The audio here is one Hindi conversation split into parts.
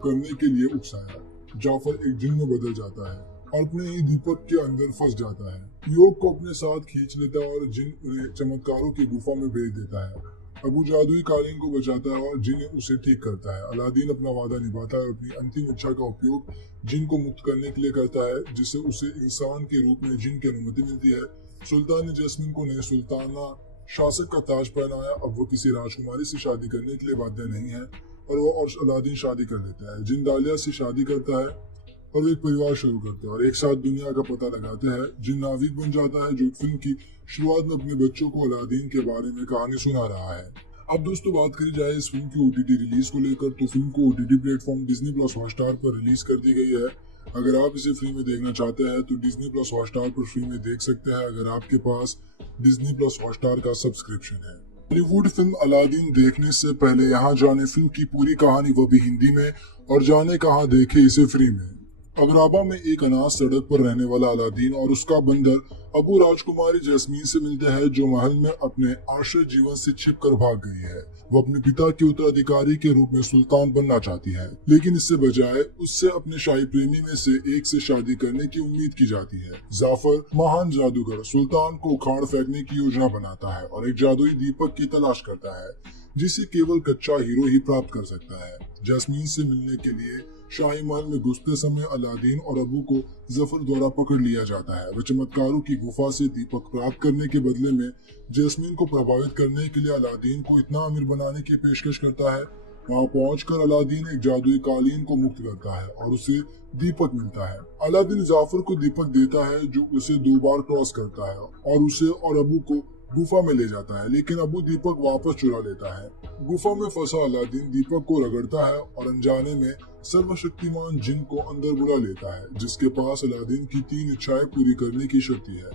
करने के लिए उकसाया। जाफर एक जिन में बदल जाता है और अपने ही दीपक के अंदर फंस जाता है। योग को अपने साथ खींच लेता है और जिन उन्हें चमत्कारों की गुफा में भेज देता है। अबू जादुई कालीन को बचाता है और जिन उसे ठीक करता है। अलादीन अपना वादा निभाता है और अपनी अंतिम इच्छा का उपयोग जिन को मुक्त करने के लिए करता है, जिससे उसे इंसान के रूप में जिन की अनुमति मिलती है। सुल्तान ने जैस्मिन को नए सुल्ताना शासक का ताज पहनाया। अब वो किसी राजकुमारी से शादी करने के लिए बाध्य नहीं है और वो और अलादीन शादी कर लेता है। जिन दालिया से शादी करता है और वो एक परिवार शुरू करते हैं और एक साथ दुनिया का पता लगाते हैं। जिन नाविक बन जाता है जो फिल्म की शुरुआत में अपने बच्चों को अलादीन के बारे में कहानी सुना रहा है। अब दोस्तों बात करी जाए इस फिल्म की ओटीटी रिलीज को लेकर, तो फिल्म को OTT platform Disney plus Hotstar पर रिलीज कर दी गई है। अगर आप इसे फ्री में देखना चाहते हैं तो डिज्नी प्लस हॉटस्टार पर फ्री में देख सकते हैं अगर आपके पास डिज्नी प्लस हॉटस्टार का सब्सक्रिप्शन है। बॉलीवुड फिल्म अलादीन देखने से पहले यहाँ जाने फिल्म की पूरी कहानी, वो भी हिंदी में, और जाने कहाँ देखे इसे फ्री में। अगराबा में एक अनाथ सड़क पर रहने वाला अलादीन और उसका बंदर अबू राजकुमारी जैस्मीन से मिलते हैं, जो महल में अपने आश्रय जीवन से छिप कर भाग गई है। वो अपने पिता के उत्तराधिकारी के रूप में सुल्तान बनना चाहती है, लेकिन इससे बजाय उससे अपने शाही प्रेमी में से एक से शादी करने की उम्मीद की जाती है। जाफर, महान जादूगर, सुल्तान को उखाड़ फेंकने की योजना बनाता है और एक जादुई दीपक की तलाश करता है, जिसे केवल कच्चा हीरो ही प्राप्त कर सकता है। जैस्मीन से मिलने के लिए शाही महल में घुसते समय अलादीन और अबू को जफर द्वारा पकड़ लिया जाता है। वह चमत्कारों की गुफा से दीपक प्राप्त करने के बदले में जैस्मीन को प्रभावित करने के लिए अलादीन को इतना अमीर बनाने की पेशकश करता है। वहां पहुंचकर अलादीन एक जादुई कालीन को मुक्त करता है और उसे दीपक मिलता है। अलादीन जाफर को दीपक देता है, जो उसे 2 बार क्रॉस करता है और उसे और अबू को गुफा में ले जाता है, लेकिन अबू दीपक वापस चुरा लेता है। गुफा में फंसा अलादीन दीपक को रगड़ता है और अनजाने में सर्वशक्तिमान जिन को अंदर बुला लेता है, जिसके पास अलादीन की 3 इच्छाएं पूरी करने की शक्ति है।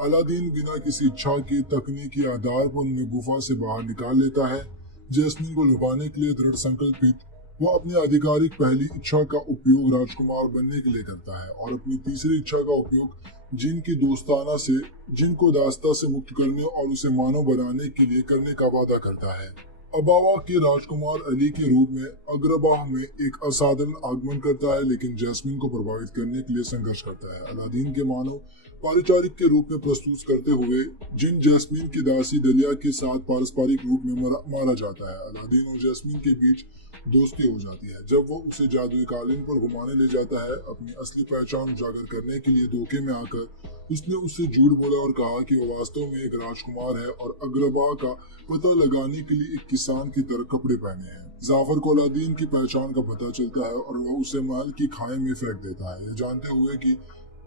अलादीन बिना किसी इच्छा के तकनीकी आधार पर उन्हें गुफा से बाहर निकाल लेता है। जैस्मीन को लुभाने के लिए दृढ़ संकल्पित वो अपनी आधिकारिक पहली इच्छा का उपयोग राजकुमार बनने के लिए करता है और अपनी तीसरी इच्छा का उपयोग जिन की दोस्ताना से जिन को दास्ता से मुक्त करने और उसे मानव बनाने के लिए करने का वादा करता है। अबावा के राजकुमार अली के रूप में अग्रबाह में एक असाधारण आगमन करता है, लेकिन जैस्मिन को प्रभावित करने के लिए संघर्ष करता है। अलादीन के मानव पारिचारिक के रूप में प्रस्तुत करते हुए जिन जैस्मिन की दासी दलिया के साथ पारस्परिक रूप में मारा जाता है। अलादीन और जैस्मिन के बीच दोस्ती हो जाती है जब वो उसे जादुई कालीन पर घुमाने ले जाता है। अपनी असली पहचान उजागर करने के लिए धोखे में आकर उसने उससे झूठ बोला और कहा कि वो वास्तव में एक राजकुमार है और अग्रबा का पता लगाने के लिए एक किसान की तरह कपड़े पहने हैं। जाफर को अलादीन की पहचान का पता चलता है और वह उसे महल की खाई में फेंक देता है, ये जानते हुए कि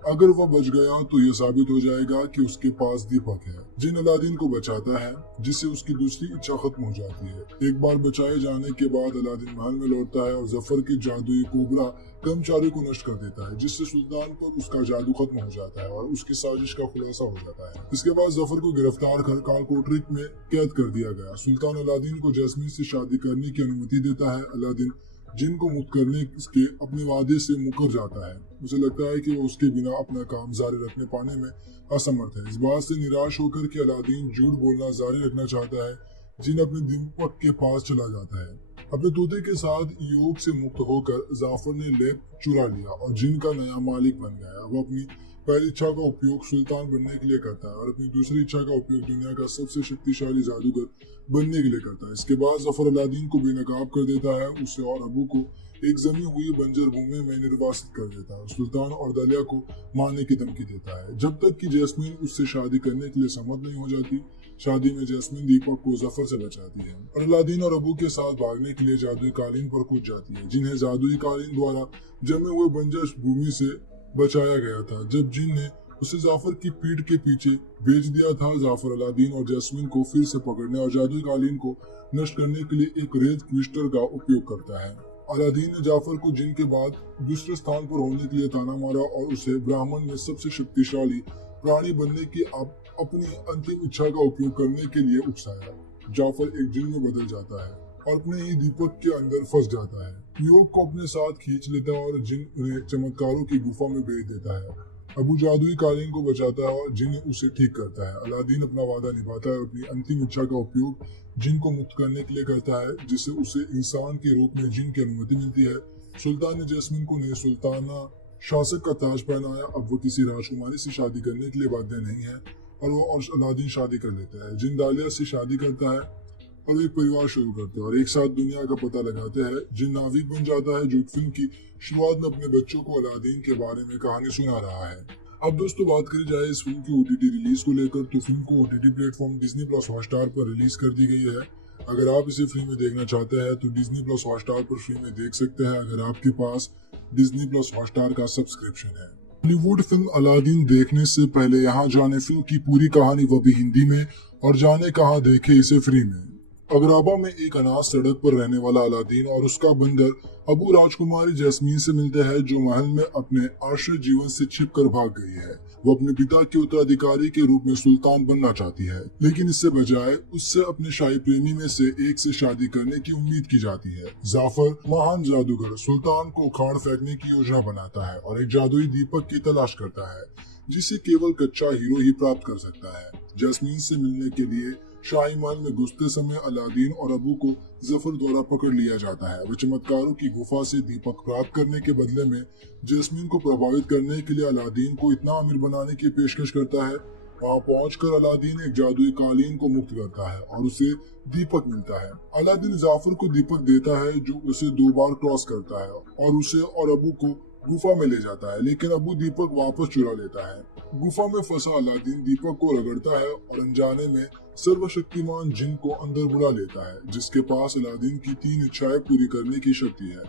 अगर वह बच गया तो यह साबित हो जाएगा कि उसके पास दीपक है। जिन अलादीन को बचाता है, जिससे उसकी दूसरी इच्छा खत्म हो जाती है। एक बार बचाए जाने के बाद अलादीन महल में लौटता है और जफर के जादुई कोबरा कर्मचारी को नष्ट कर देता है, जिससे सुल्तान पर उसका जादू खत्म हो जाता है और उसकी साजिश का खुलासा हो जाता है। इसके बाद जफर को गिरफ्तार कर कालकोठरी में कैद कर दिया गया। सुल्तान अलादीन को जैस्मीन से शादी करने की अनुमति देता है। अलादीन जिन को मुक्त करने के अपने वादे से मुकर जाता है। उसे लगता है कि वो उसके बिना अपना काम जारी रखने पाने में असमर्थ है। इस बात से निराश होकर कि अलादीन झूठ बोलना जारी रखना चाहता है, जिन अपने दीपक के पास चला जाता है। अपने तोते के साथ योग से मुक्त होकर जाफर ने लेप चुरा लिया और जिन का नया मालिक बन गया। वो अपनी पहली इच्छा का उपयोग सुल्तान बनने के लिए करता है और अपनी दूसरी इच्छा का उपयोग दुनिया का सबसे शक्तिशाली जादूगर बनने के लिए करता है। इसके बाद जफर अलादीन को बेनकाब कर देता है, उसे और अबू को एक जमी हुई बंजर भूमि में निर्वासित कर देता है। सुल्तान और दलिया को मारने की धमकी देता है, जब तक कि जैस्मीन उससे शादी करने के लिए सहमत नहीं हो जाती। शादी में जैस्मीन दीपक को जफर से बचाती है और अलादीन और अबू के साथ भागने के लिए जादुई कालीन पर कूद जाती है, जिन्हें जादुई कालीन द्वारा जमे हुए बंजर भूमि से बचाया गया था। जब जिन ने उसे जाफर की पीठ के पीछे भेज दिया था, जाफर अलादीन और जैस्मिन को फिर से पकड़ने और जादुई कालीन को नष्ट करने के लिए एक रेत ट्विस्टर का उपयोग करता है। अलादीन ने जाफर को जिन के बाद दूसरे स्थान पर होने के लिए ताना मारा और उसे ब्राह्मण में सबसे शक्तिशाली प्राणी बनने की अपनी अंतिम इच्छा का उपयोग करने के लिए उकसाया। जाफर एक जिन में बदल जाता है और अपने ही दीपक के अंदर फंस जाता है। योग को अपने साथ खींच लेता है और जिन उन्हें चमत्कारों की गुफा में भेज देता है। अबू जादुई कालीन को बचाता है और जिन उसे ठीक करता है। अलादीन अपना वादा निभाता है और अपनी अंतिम इच्छा का उपयोग जिन को मुक्त करने के लिए करता है, जिससे उसे इंसान के रूप में जिन की अनुमति मिलती है। सुल्तान ने जैस्मिन को नए सुल्ताना शासक का ताज पहनाया। अब वो किसी राजकुमारी से शादी करने के लिए बाध्य नहीं है और वो और अलादीन शादी कर लेता है। जिन दालिया से शादी करता है और एक परिवार शुरू करते हैं और एक साथ दुनिया का पता लगाते हैं। जिन नाविक बन जाता है जो फिल्म की शुरुआत में अपने बच्चों को अलादीन के बारे में कहानी सुना रहा है। अब दोस्तों बात करी जाए इस फिल्म की ओटीटी रिलीज को लेकर, तो फिल्म को OTT platform Disney plus Hotstar पर रिलीज कर दी गई है। अगर आप इसे फ्री में देखना चाहते हैं तो डिज्नी प्लस हॉटस्टार पर फ्री में देख सकते हैं अगर आपके पास डिज्नी प्लस हॉटस्टार का सब्सक्रिप्शन है। बॉलीवुड फिल्म अलादीन देखने से पहले यहाँ जाने फिल्म की पूरी कहानी, वो भी हिंदी में, और जाने कहाँ देखे इसे फ्री में। अगराबा में एक अनाथ सड़क पर रहने वाला अलादीन और उसका बंदर अबू राजकुमारी जैस्मीन से मिलते हैं जो महल में अपने आश्रय जीवन से छिपकर भाग गई है। वो अपने पिता के उत्तराधिकारी के रूप में सुल्तान बनना चाहती है, लेकिन इससे बजाय उससे अपने शाही प्रेमी में से एक से शादी करने की उम्मीद की जाती है। जाफर, महान जादूगर, सुल्तान को उखाड़ फेंकने की योजना बनाता है और एक जादुई दीपक की तलाश करता है जिसे केवल कच्चा हीरो ही प्राप्त कर सकता है। जैस्मीन से मिलने के लिए शाही महल में घुसते समय अलादीन और अबू को जफर द्वारा पकड़ लिया जाता है। वे चमत्कारों की गुफा से दीपक प्राप्त करने के बदले में जैस्मीन को प्रभावित करने के लिए अलादीन को इतना अमीर बनाने की पेशकश करता है। वहाँ पहुंचकर अलादीन एक जादुई कालीन को मुक्त करता है और उसे दीपक मिलता है। अलादीन जाफर को दीपक देता है जो उसे 2 बार क्रॉस करता है और उसे और अबू को गुफा में ले जाता है, लेकिन अबू दीपक वापस चुरा लेता है। गुफा में फंसा अलादीन दीपक को रगड़ता है और अनजाने में सर्वशक्तिमान जिन को अंदर बुला लेता है जिसके पास अलादीन की 3 इच्छाएं पूरी करने की शक्ति है।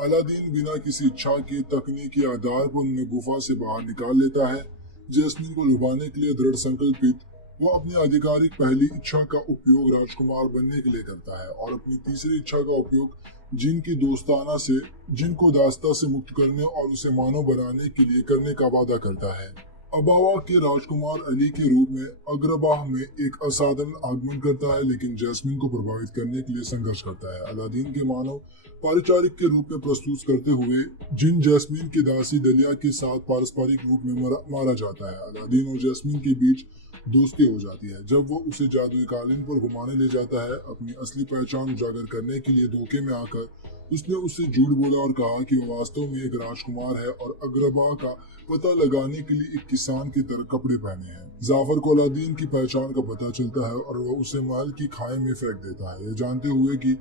अलादीन बिना किसी इच्छा के तकनीकी आधार पर उन्हें गुफा से बाहर निकाल लेता है। जैस्मीन को लुभाने के लिए दृढ़ संकल्पित वो अपनी आधिकारिक पहली इच्छा का उपयोग राजकुमार बनने के लिए करता है और अपनी तीसरी इच्छा का उपयोग जिन की दोस्ताना से जिन को दास्ता से मुक्त करने और उसे मानव बनाने के लिए करने का वादा करता है। अबावा के राजकुमार अली के रूप में अग्रबाह में एक असाधारण आगमन करता है, लेकिन जैस्मिन को प्रभावित करने के लिए संघर्ष करता है। अलादीन के मानव पारिचारिक के रूप में प्रस्तुत करते हुए जिन जैस्मिन की दासी दलिया के साथ पारस्परिक रूप में मारा जाता है। अलादीन और जैस्मिन के बीच दोस्ती हो जाती है जब वो उसे जादुई कालीन पर घुमाने ले जाता है। अपनी असली पहचान उजागर करने के लिए धोखे में आकर उसने उससे झूठ बोला और कहा कि वो वास्तव में एक राजकुमार है और अग्रबा का पता लगाने के लिए एक किसान की तरह कपड़े पहने हैं। जाफर को अलादीन की पहचान का पता चलता है और वह उसे महल की खाई में फेंक देता है, ये जानते हुए कि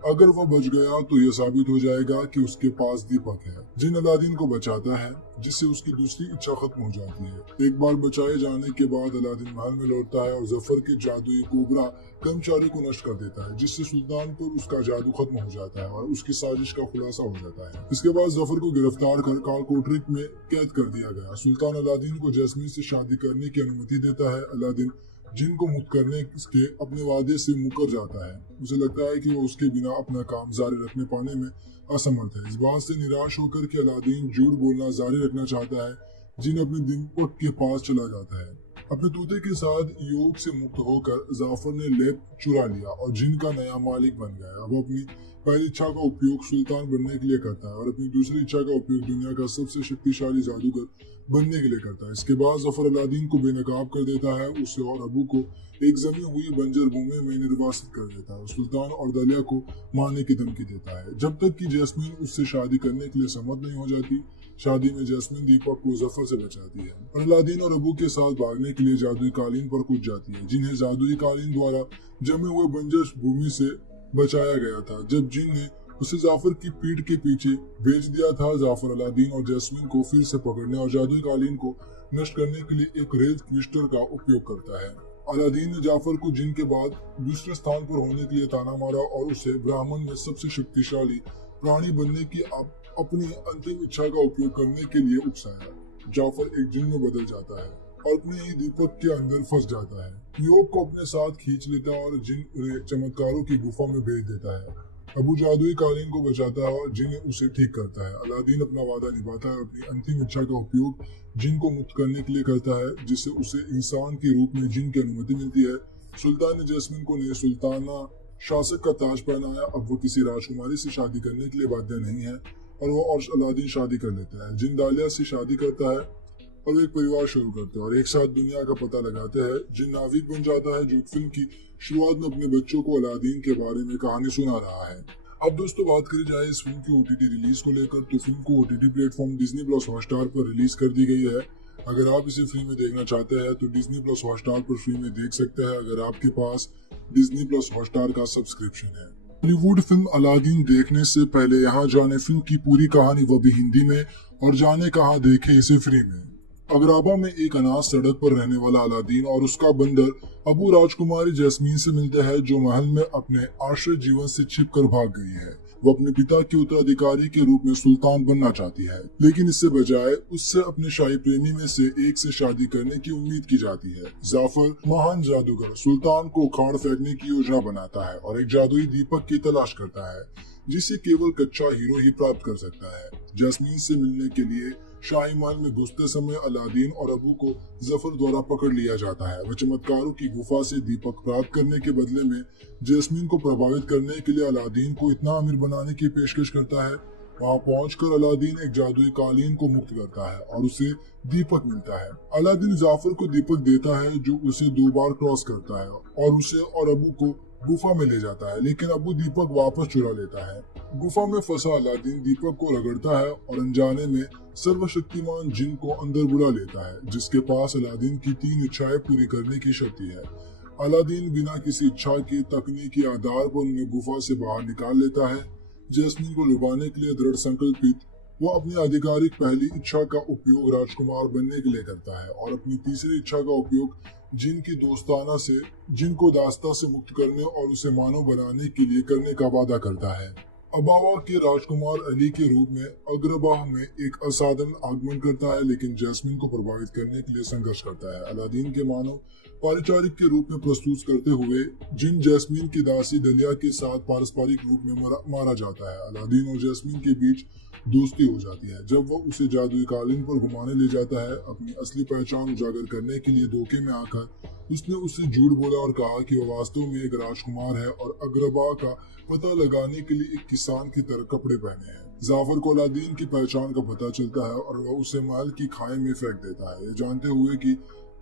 अगर वह बच गया तो यह साबित हो जाएगा कि उसके पास दीपक है। जिन अलादीन को बचाता है जिससे उसकी दूसरी इच्छा खत्म हो जाती है। एक बार बचाए जाने के बाद अलादीन महल में लौटता है और जफर के जादुई कोबरा कर्मचारी को नष्ट कर देता है जिससे सुल्तान पर उसका जादू खत्म हो जाता है और उसकी साजिश का खुलासा हो जाता है। इसके बाद जफर को गिरफ्तार कर कालकोठरी में कैद कर दिया गया। सुल्तान अलादीन को जैस्मीन से शादी करने की अनुमति देता है। अलादीन जिन को मुक्त करने के अपने वादे से मुकर जाता है। उसे लगता है कि वो उसके बिना अपना काम जारी रखने पाने में असमर्थ है। इस बात से निराश होकर के अलादीन झूठ बोलना जारी रखना चाहता है। जिन अपने दीपक के पास चला जाता है। अपने तोते के साथ योग से मुक्त होकर जाफर ने लेप चुरा लिया और जिन का नया मालिक बन गया। वो अपनी पहली इच्छा का उपयोग सुल्तान बनने के लिए करता है और अपनी दूसरी इच्छा का उपयोग दुनिया का सबसे शक्तिशाली जादूगर बनने के लिए करता है। इसके बाद जफर अलादीन को बेनकाब कर देता है, उसे और अबू को एक जमी हुई बंजर भूमि में निर्वासित कर देता है। सुल्तान और दलिया को मारने की धमकी देता है जब तक कि जैस्मीन उससे शादी करने के लिए सहमत नहीं हो जाती। शादी में जैस्मीन दीपक को जफर से बचाती है और अलादीन और अबू के साथ भागने के लिए जादुई कालीन पर कूद जाती है जिन्हें जादुई कालीन द्वारा जमे हुए बंजर भूमि से बचाया गया था। जब जिन ने उसे जाफर की पीठ के पीछे भेज दिया था, जाफर अलादीन और जैस्मीन को फिर से पकड़ने और जादुई कालीन को नष्ट करने के लिए एक रेत ट्विस्टर का उपयोग करता है। अलादीन ने जाफर को जिन के बाद दूसरे स्थान पर होने के लिए ताना मारा और उसे ब्राह्मण में सबसे शक्तिशाली प्राणी बनने की अपनी अंतिम इच्छा का उपयोग करने के लिए उकसाया। जाफर एक जिन में बदल जाता है और अपने ही दीपक के अंदर फंस जाता है। योग को अपने साथ खींच लेता है और जिन उन्हें चमत्कारों की गुफा में भेज देता है। अबू जादुई कालीन को बचाता है और जिन उसे ठीक करता है। अलादीन अपना वादा निभाता है, अपनी अंतिम इच्छा का उपयोग जिन को मुक्त करने के लिए करता है जिससे उसे इंसान के रूप में जिन की अनुमति मिलती है। सुल्तान ने जैस्मिन को नए सुल्ताना शासक का ताज पहनाया। अब वो किसी राजकुमारी से शादी करने के लिए बाध्य नहीं है और वो और अलादीन शादी कर लेता है। जिन दालिया से शादी करता है और एक परिवार शुरू करते हैं और एक साथ दुनिया का पता लगाते हैं। जिन नाविक बन जाता है जो फिल्म की शुरुआत में अपने बच्चों को अलादीन के बारे में कहानी सुना रहा है। अब दोस्तों बात करी जाए इस फिल्म की ओटीटी रिलीज को लेकर, तो फिल्म को OTT platform Disney plus Hotstar पर रिलीज कर दी गई है। अगर आप इसे फ्री में देखना चाहते हैं तो डिज्नी प्लस हॉटस्टार पर फ्री में देख सकते हैं, अगर आपके पास डिज्नी प्लस हॉटस्टार का सब्सक्रिप्शन है। बॉलीवुड फिल्म अलादीन देखने से पहले यहाँ जाने फिल्म की पूरी कहानी, वो भी हिंदी में, और जाने कहाँ देखे इसे फ्री में। अगराबा में एक अनाथ सड़क पर रहने वाला अलादीन और उसका बंदर अबू राजकुमारी जैस्मीन से मिलते हैं, जो महल में अपने आश्रय जीवन से छिपकर भाग गई है। वो अपने पिता के उत्तराधिकारी के रूप में सुल्तान बनना चाहती है, लेकिन इससे बजाय उससे अपने शाही प्रेमी में से एक से शादी करने की उम्मीद की जाती है। जाफर, महान जादूगर, सुल्तान को उखाड़ फेंकने की योजना बनाता है और एक जादुई दीपक की तलाश करता है, जिसे केवल कच्चा हीरो ही प्राप्त कर सकता है। जैस्मीन से मिलने के लिए शाही महल में घुसते समय अलादीन और अबू को जफर द्वारा पकड़ लिया जाता है। वह चमत्कारों की गुफा से दीपक प्राप्त करने के बदले में जैस्मीन को प्रभावित करने के लिए अलादीन को इतना अमीर बनाने की पेशकश करता है। वहां पहुंचकर अलादीन एक जादुई कालीन को मुक्त करता है और उसे दीपक मिलता है। अलादीन जाफर को दीपक देता है, जो उसे 2 बार क्रॉस करता है और उसे और अबू को गुफा में ले जाता है, लेकिन अबू दीपक वापस चुरा लेता है। गुफा में फंसा अलादीन दीपक को रगड़ता है और अनजाने में सर्वशक्तिमान जिन को अंदर बुला लेता है, जिसके पास अलादीन की 3 इच्छाएं पूरी करने की शक्ति है। अलादीन बिना किसी इच्छा के तकनीकी आधार पर उन्हें गुफा से बाहर निकाल लेता है। जैस्मीन को लुभाने के लिए दृढ़ संकल्पित वो अपनी आधिकारिक पहली इच्छा का उपयोग राजकुमार बनने के लिए करता है और अपनी तीसरी इच्छा का उपयोग जिन की दोस्ताना से जिन को दास्ता से मुक्त करने और उसे मानव बनाने के लिए करने का वादा करता है। अबावा के राजकुमार अली के रूप में अग्रबाह में एक असाधारण आगमन करता है, लेकिन जैस्मीन को प्रभावित करने के लिए संघर्ष करता है। अलादीन के मानव पारिचारिक के रूप में प्रस्तुत करते हुए जिन जैस्मीन की दासी दलिया के साथ पारस्परिक रूप में मारा जाता है। अलादीन और जैस्मीन के बीच दोस्ती हो जाती है जब वो उसे जादुई कालीन पर घुमाने ले जाता है। अपनी असली पहचान उजागर करने के लिए धोखे में आकर उसने उससे झूठ बोला और कहा कि वह वास्तव में एक राजकुमार है और अग्रबा का पता लगाने के लिए एक किसान की तरह कपड़े पहने हैं। जाफर को अलादीन की पहचान का पता चलता है और वह उसे महल की खाई में फेंक देता है, ये जानते हुए कि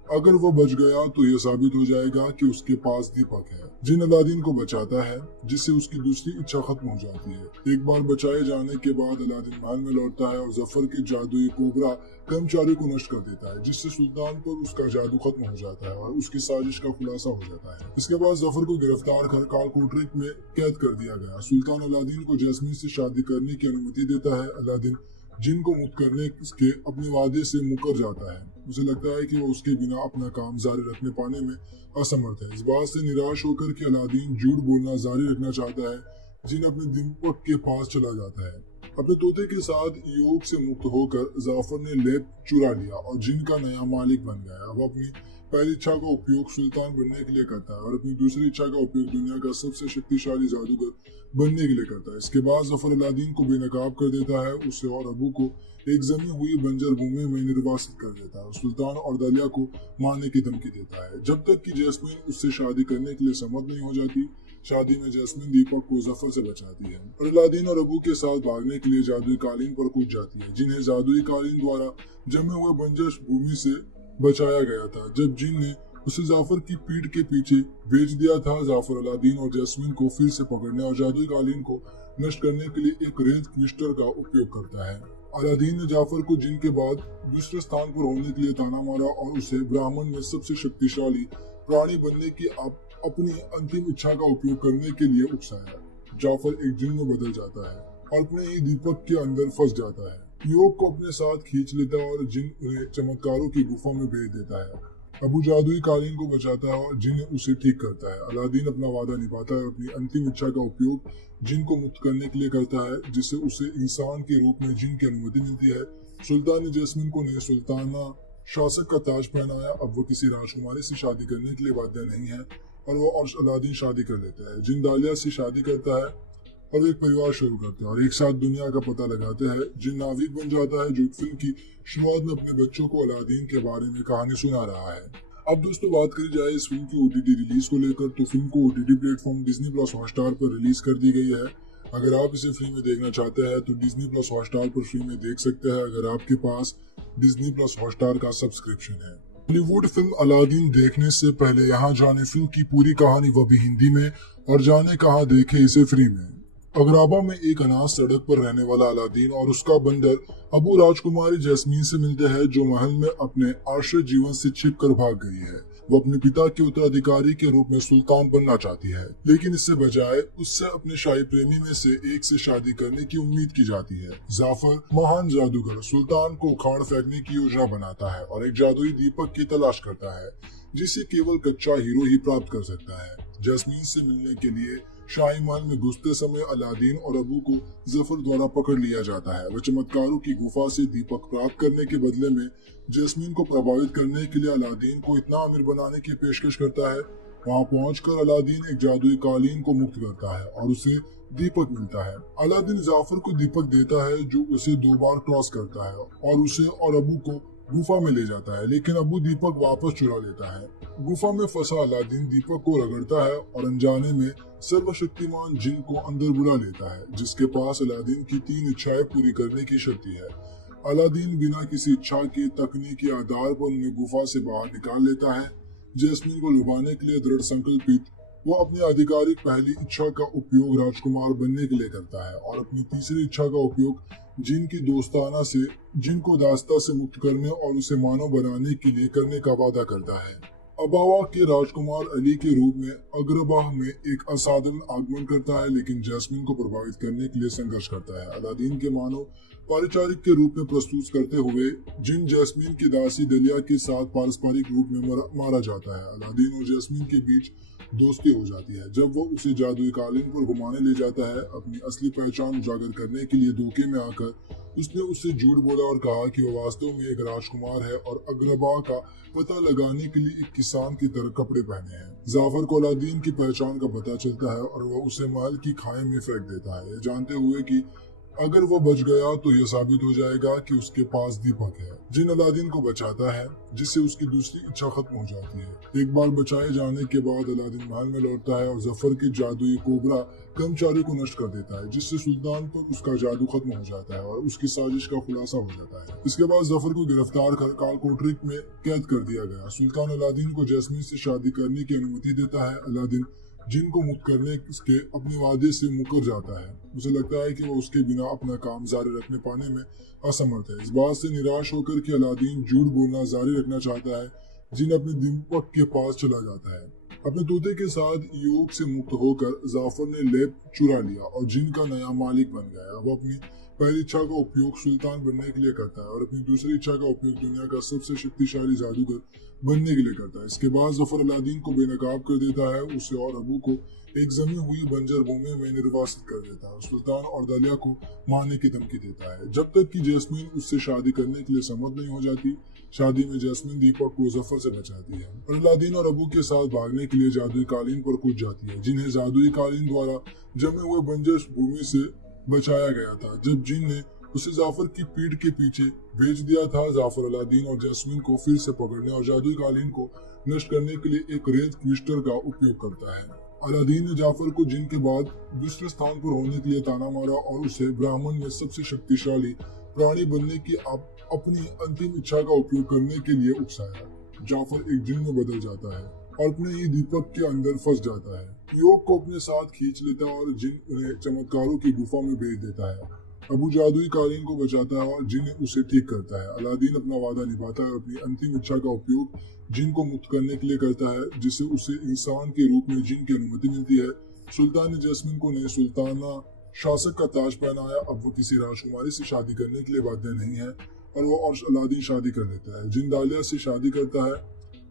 अगर वो बच गया तो यह साबित हो जाएगा कि उसके पास दीपक है। जिन अलादीन को बचाता है, जिससे उसकी दूसरी इच्छा खत्म हो जाती है। एक बार बचाए जाने के बाद अलादीन महल में लौटता है और जफर के जादुई कोबरा कर्मचारी को नष्ट कर देता है, जिससे सुल्तान पर उसका जादू खत्म हो जाता है और उसकी साजिश का खुलासा हो जाता है। इसके बाद जफर को गिरफ्तार कर कालकोठरी में कैद कर दिया गया। सुल्तान अलादीन को जैस्मीन से शादी करने की अनुमति देता है। अलादीन जिन को मुक्त करने के अपने वादे से मुकर जाता है। उसे लगता है कि वो उसके बिना अपना काम जारी रखने पाने में असमर्थ है। इस बात से निराश होकर कि अलादीन झूठ बोलना जारी रखना चाहता है, जिन अपने दीपक के पास चला जाता है। अपने तोते के साथ योग से मुक्त होकर जाफर ने लेप चुरा लिया और जिन का नया मालिक बन गया। वो अपनी पहली इच्छा का उपयोग सुल्तान बनने के लिए करता है और अपनी दूसरी इच्छा का उपयोग दुनिया का सबसे शक्तिशाली जादूगर बनने के लिए करता है। इसके बाद जफर अलादीन को बेनकाब कर देता है, उसे और अबू को एक जमी हुई बंजर भूमि में निर्वासित कर देता है। सुल्तान और दलिया को मारने की धमकी देता है, जब तक कि जैस्मीन उससे शादी करने के लिए सहमत नहीं हो जाती। शादी में जैस्मीन दीपक को जफर से बचाती है और अलादीन और अबू के साथ भागने के लिए जादुई कालीन पर कूद जाती है, जिन्हें जादुई कालीन द्वारा जमे हुए बंजर भूमि से बचाया गया था। जब जिन ने उसे जाफर की पीठ के पीछे भेज दिया था, जाफर अलादीन और जैस्मीन को फिर से पकड़ने और जादुई कालीन को नष्ट करने के लिए एक रेत क्रिस्टल का उपयोग करता है। अलादीन ने जाफर को जिन के बाद दूसरे स्थान पर होने के लिए ताना मारा और उसे ब्राह्मण में सबसे शक्तिशाली प्राणी बनने की अपनी अंतिम इच्छा का उपयोग करने के लिए उकसाया। जाफर एक जिन में बदल जाता है और अपने ही दीपक के अंदर फंस जाता है। योग को अपने साथ खींच लेता है और जिन उन्हें चमत्कारों की गुफा में भेज देता है। अबू जादुई कालीन को बचाता है और जिन उसे ठीक करता है। अलादीन अपना वादा निभाता है, अपनी अंतिम इच्छा का उपयोग जिन को मुक्त करने के लिए करता है, जिससे उसे इंसान के रूप में जिन की अनुमति मिलती है। सुल्तान ने जैस्मीन को नए सुल्ताना शासक का ताज पहनाया। अब वो किसी राजकुमारी से शादी करने के लिए बाध्य नहीं है और वो और अलादीन शादी कर लेता है। जिन दालिया से शादी करता है और एक परिवार शुरू करते हैं और एक साथ दुनिया का पता लगाते हैं। जिन नाविक बन जाता है जो फिल्म की शुरुआत में अपने बच्चों को अलादीन के बारे में कहानी सुना रहा है। अब दोस्तों बात करी जाए इस फिल्म की ओटीटी रिलीज को लेकर, तो फिल्म को OTT platform Disney plus Hotstar पर रिलीज कर दी गई है। अगर आप इसे फ्री में देखना चाहते हैं तो डिज्नी प्लस हॉटस्टार पर फ्री में देख सकते हैं, अगर आपके पास डिज्नी प्लस हॉटस्टार का सब्सक्रिप्शन है। बॉलीवुड फिल्म अलादीन देखने से पहले यहाँ जाने फिल्म की पूरी कहानी, वो भी हिंदी में, और जाने कहाँ देखे इसे फ्री में। अगराबा में एक अनाथ सड़क पर रहने वाला अलादीन और उसका बंदर अबू राजकुमारी जैस्मीन से मिलते हैं, जो महल में अपने आश्रित जीवन से छिप कर भाग गई है। वो अपने पिता के उत्तराधिकारी के रूप में सुल्तान बनना चाहती है, लेकिन इससे बजाय उससे अपने शाही प्रेमी में से एक से शादी करने की उम्मीद की जाती है। जाफर, महान जादूगर, सुल्तान को उखाड़ फेंकने की योजना बनाता है और एक जादुई दीपक की तलाश करता है, जिसे केवल कच्चा हीरो ही प्राप्त कर सकता है। जैस्मीन से मिलने के लिए शाही महल में घुसते समय अलादीन और अबू को जफर द्वारा पकड़ लिया जाता है। वह चमत्कारों की गुफा से दीपक प्राप्त करने के बदले में जैस्मीन को प्रभावित करने के लिए अलादीन को इतना अमीर बनाने की पेशकश करता है। वहां पहुंचकर अलादीन एक जादुई कालीन को मुक्त करता है और उसे दीपक मिलता है। अलादीन जाफर को दीपक देता है, जो उसे 2 बार क्रॉस करता है और उसे और अबू को गुफा में ले जाता है, लेकिन अबू दीपक वापस चुरा लेता है। गुफा में फंसा अलादीन दीपक को रगड़ता है और अनजाने में सर्वशक्तिमान जिन को अंदर बुला लेता है, जिसके पास अलादीन की 3 इच्छाएं पूरी करने की शक्ति है। अलादीन बिना किसी इच्छा के तकनीकी आधार पर उन्हें गुफा से बाहर निकाल लेता है। जैस्मीन को लुभाने के लिए दृढ़ संकल्पित वो अपनी आधिकारिक पहली इच्छा का उपयोग राजकुमार बनने के लिए करता है और अपनी तीसरी इच्छा का उपयोग जिन की दोस्ताना से जिन को दास्ता से मुक्त करने और उसे मानव बनाने के लिए करने का वादा करता है। अबावा के राजकुमार अली के रूप में अग्रबाह में एक असाधारण आगमन करता है, लेकिन जैस्मीन को प्रभावित करने के लिए संघर्ष करता है। अलादीन के मानव परिचारिक के रूप में प्रस्तुत करते हुए जिन जैस्मीन की दासी दलिया के साथ पारस्परिक रूप में मारा जाता है। अलादीन और जैस्मीन के बीच दोस्ती हो जाती है जब वो उसे जादुई कालीन पर घुमाने ले जाता है। अपनी असली पहचान उजागर करने के लिए धोखे में आकर उसने उससे झूठ बोला और कहा कि वह वास्तव में एक राजकुमार है और अग्रबा का पता लगाने के लिए एक किसान की तरह कपड़े पहने हैं। जाफर को अलादीन की पहचान का पता चलता है और वह उसे महल की खाई में फेंक देता है, जानते हुए कि अगर वो बच गया तो यह साबित हो जाएगा कि उसके पास दीपक है। जिन अलादीन को बचाता है, जिससे उसकी दूसरी इच्छा खत्म हो जाती है। एक बार बचाए जाने के बाद अलादीन महल में लौटता है और जफर के जादुई कोबरा कर्मचारी को नष्ट कर देता है, जिससे सुल्तान पर उसका जादू खत्म हो जाता है और उसकी साजिश का खुलासा हो जाता है। इसके बाद जफर को गिरफ्तार कर कालकोठरी में कैद कर दिया गया। सुल्तान अलादीन को जैस्मीन से शादी करने की अनुमति देता है। अलादीन जिन को मुक्त करने के अपने वादे से मुकर जाता है। उसे लगता है कि वो उसके बिना अपना काम जारी रखने पाने में असमर्थ है। इस बात से निराश होकर कि अलादीन झूठ बोलना जारी रखना चाहता है, जिन अपने दीपक के पास चला जाता है। अपने तोते के साथ योग से मुक्त होकर जाफर ने लेप चुरा लिया और जिन का नया मालिक बन गया। वो अपनी पहली इच्छा का उपयोग सुल्तान बनने के लिए करता है और अपनी दूसरी इच्छा का उपयोग दुनिया का सबसे शक्तिशाली जादूगर बनने के लिए करता है। इसके बाद जफर अलादीन को बेनकाब कर देता है, उसे और अबू को एक जमी हुई बंजर भूमि में निर्वासित कर देता है। सुल्तान और दलिया को मारने की धमकी देता है, जब तक कि जैस्मीन उससे शादी करने के लिए सहमत नहीं हो जाती। शादी में जैस्मीन दीपक को जफर से बचाती है और अलादीन और अबू के साथ भागने के लिए जादुई कालीन पर कूद जाती है, जिन्हें जादुई कालीन द्वारा जमे हुए बंजर भूमि से बचाया गया था। जब जिन ने उसे जाफर की पीठ के पीछे भेज दिया था, जाफर अलादीन और जैस्मीन को फिर से पकड़ने और जादुई कालीन को नष्ट करने के लिए एक रेत ट्विस्टर का उपयोग करता है। अलादीन ने जाफर को जिन के बाद दूसरे स्थान पर होने के लिए ताना मारा और उसे ब्राह्मण में सबसे शक्तिशाली प्राणी बनने की अपनी अंतिम इच्छा का उपयोग करने के लिए उकसाया। जाफर एक जिन में बदल जाता है और अपने ही दीपक के अंदर फंस जाता है। योग को अपने साथ खींच लेता है और जिन उन्हें चमत्कारों की गुफा में भेज देता है। अबू जादुई कालीन को बचाता है और जिन उसे ठीक करता है। अलादीन अपना वादा निभाता है और अपनी अंतिम इच्छा का उपयोग जिन को मुक्त करने के लिए करता है, जिससे उसे इंसान के रूप में जिन की अनुमति मिलती है। सुल्तान ने जैस्मीन को नए सुल्ताना शासक का ताज पहनाया। अब वो किसी राजकुमारी से शादी करने के लिए बाध्य नहीं है और वो और अलादीन शादी कर लेता है। जिन दालिया से शादी करता है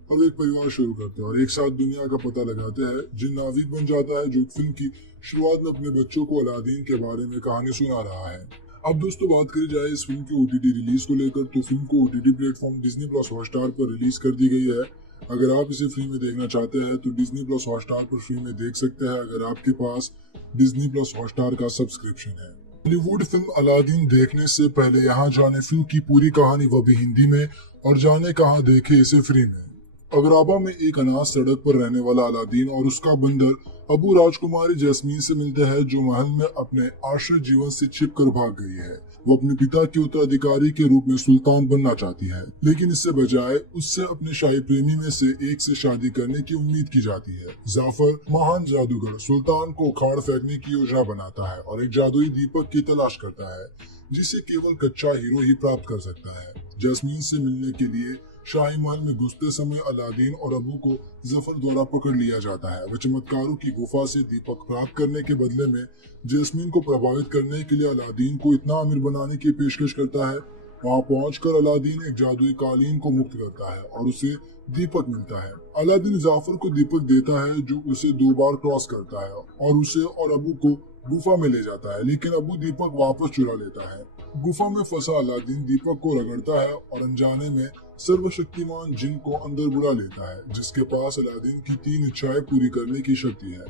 और एक परिवार शुरू करते हैं और एक साथ दुनिया का पता लगाते हैं। जिन नाविक बन जाता है, जो फिल्म की शुरुआत में अपने बच्चों को अलादीन के बारे में कहानी सुना रहा है। अब दोस्तों बात करी जाए इस फिल्म की OTT रिलीज को लेकर, तो फिल्म को OTT platform Disney plus Hotstar पर रिलीज कर दी गई है। अगर आप इसे फ्री में देखना चाहते हैं तो डिज्नी प्लस हॉटस्टार पर फ्री में देख सकते हैं, अगर आपके पास डिज्नी प्लस हॉटस्टार का सब्सक्रिप्शन है। बॉलीवुड फिल्म अलादीन देखने से पहले यहाँ जाने फिल्म की पूरी कहानी, वो भी हिंदी में, और जाने कहाँ देखे इसे फ्री में। अगराबा में एक अनाथ सड़क पर रहने वाला अलादीन और उसका बंदर अबू राजकुमारी जैस्मीन से मिलते हैं, जो महल में अपने आश्रित जीवन से छिप कर भाग गई है। वो अपने पिता के उत्तराधिकारी के रूप में सुल्तान बनना चाहती है, लेकिन इससे बजाय उससे अपने शाही प्रेमी में से एक से शादी करने की उम्मीद की जाती है। जाफर महान जादूगर सुल्तान को उखाड़ फेंकने की योजना बनाता है और एक जादुई दीपक की तलाश करता है जिसे केवल कच्चा हीरो ही प्राप्त कर सकता है। जैस्मीन से मिलने के लिए शाही महल में घुसते समय अलादीन और अबू को जफर द्वारा पकड़ लिया जाता है। वह चमत्कारों की गुफा से दीपक प्राप्त करने के बदले में जैस्मीन को प्रभावित करने के लिए अलादीन को इतना अमीर बनाने की पेशकश करता है। वहां पहुंचकर अलादीन एक जादुई कालीन को मुक्त करता है और उसे दीपक मिलता है। अलादीन जाफर को दीपक देता है जो उसे 2 बार क्रॉस करता है और उसे और अबू को गुफा में ले जाता है, लेकिन अबू दीपक वापस चुरा लेता है। गुफा में फंसा अलादीन दीपक को रगड़ता है और अनजाने में सर्वशक्तिमान जिन को अंदर बुला लेता है, जिसके पास अलादीन की 3 इच्छाएं पूरी करने की शक्ति है।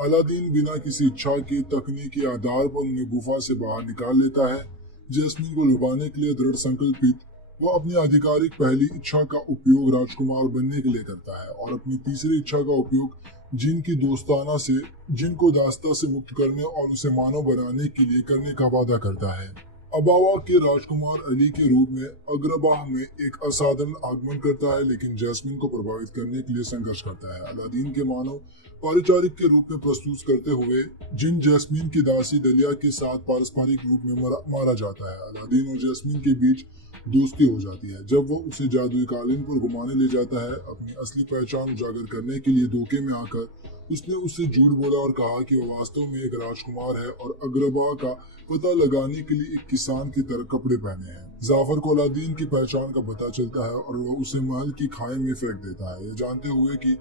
अलादीन बिना किसी इच्छा के तकनीकी आधार पर उन्हें गुफा से बाहर निकाल लेता है। जैस्मीन को लुभाने के लिए दृढ़ संकल्पित वो अपनी आधिकारिक पहली इच्छा का उपयोग राजकुमार बनने के लिए करता है और अपनी तीसरी इच्छा का उपयोग जिन की दोस्ताना से जिन को दास्ता से मुक्त करने और उसे मानव बनाने के लिए करने का वादा करता है। अबावा के राजकुमार अली के रूप में अग्रबाह में एक असाधारण आगमन करता है, लेकिन जैस्मीन को प्रभावित करने के लिए संघर्ष करता है। अलादीन के मानव पारिचारिक के रूप में प्रस्तुत करते हुए जिन जैस्मीन की दासी दलिया के साथ पारस्परिक रूप में मारा जाता है। अलादीन और जैस्मीन के बीच दोस्ती हो जाती है जब वो उसे जादुई कालीन पर घुमाने ले जाता है। अपनी असली पहचान उजागर करने के लिए धोखे में आकर उसने उससे झूठ बोला और कहा कि वह वास्तव में एक राजकुमार है और अग्रबा का पता लगाने के लिए एक किसान की तरह कपड़े पहने हैं। जाफर को अलादीन की पहचान का पता चलता है और वह उसे महल की खाई में फेंक देता है, यह जानते हुए कि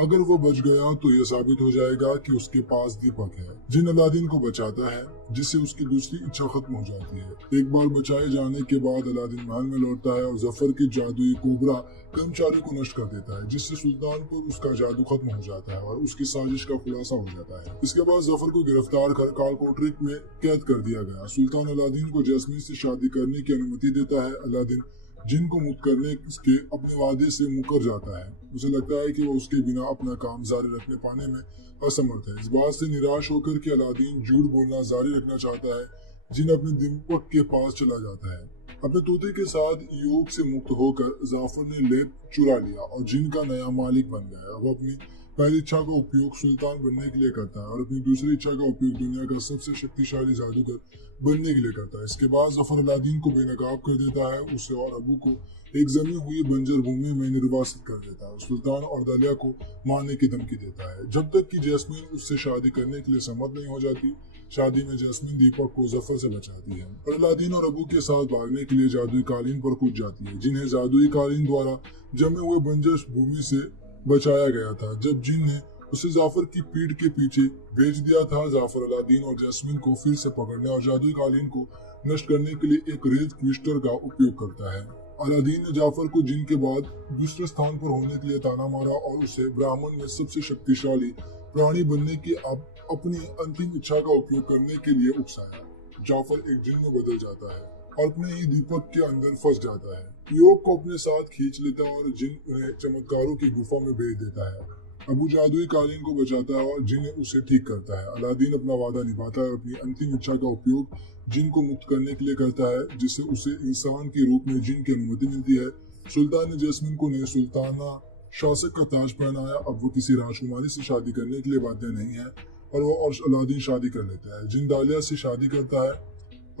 अगर वो बच गया तो यह साबित हो जाएगा कि उसके पास दीपक है। जिन अलादीन को बचाता है जिससे उसकी दूसरी इच्छा खत्म हो जाती है। एक बार बचाए जाने के बाद अलादीन महल में लौटता है और जफर के जादुई कोबरा कर्मचारी को नष्ट कर देता है, जिससे सुल्तान पर उसका जादू खत्म हो जाता है और उसकी साजिश का खुलासा हो जाता है। इसके बाद जफर को गिरफ्तार कर कालकोठरी में कैद कर दिया गया। सुल्तान अलादीन को जैस्मीन से शादी करने की अनुमति देता है। अलादीन जिन को मुक्त करने के अपने वादे से मुकर जाता है। उसे लगता है कि वो उसके बिना अपना काम जारी रखने पाने में असमर्थ है। इस बात से निराश होकर कि अलादीन झूठ बोलना जारी रखना चाहता है, जिन अपने दीपक के पास चला जाता है। अपने तोते के साथ योग से मुक्त होकर जाफर ने लेप चुरा लिया और जिन का नया मालिक बन गया। वो अपनी पहली इच्छा का उपयोग सुल्तान बनने के लिए करता है और अपनी दूसरी इच्छा का उपयोग दुनिया का सबसे शक्तिशाली जादूगर बनने के लिए करता है। इसके बाद जफर अलादीन को बेनकाब कर देता है, उसे और अबू को एक जमी हुई बंजर भूमि में निर्वासित कर देता है। सुल्तान और दलिया को मारने की धमकी देता है जब तक कि जैस्मीन उससे शादी करने के लिए सम्मत नहीं हो जाती। शादी में जैस्मीन दीपक को जफर से बचाती है और अलादीन और अबू के साथ भागने के लिए जादुई कालीन पर कूद जाती है, जिन्हें जादुई कालीन द्वारा जमे हुए बंजर भूमि से बचाया गया था। जब जिन ने उसे जाफर की पीठ के पीछे भेज दिया था, जाफर अलादीन और जैस्मीन को फिर से पकड़ने और जादुई कालीन को नष्ट करने के लिए एक रेत क्विस्टर का उपयोग करता है। अलादीन ने जाफर को जिन के बाद दूसरे स्थान पर होने के लिए ताना मारा और उसे ब्राह्मण में सबसे शक्तिशाली प्राणी बनने की अपनी अंतिम इच्छा का उपयोग करने के लिए उकसाया। जाफर एक जिन में बदल जाता है और अपने ही दीपक के अंदर फंस जाता है। योग को अपने साथ खींच लेता है और जिन उन्हें चमत्कारों की गुफा में भेज देता है। अबू जादुई कालीन को बचाता है और जिन उसे ठीक करता है। अलादीन अपना वादा निभाता है, अपनी अंतिम इच्छा का उपयोग जिन को मुक्त करने के लिए करता है, जिससे उसे इंसान के रूप में जिन की अनुमति मिलती है। सुल्तान ने जैस्मीन को नए सुल्ताना शासक का ताज पहनाया। अब वो किसी राजकुमारी से शादी करने के लिए बाध्य नहीं है और वो और अलादीन शादी कर लेता है। जिन दालिया से शादी करता है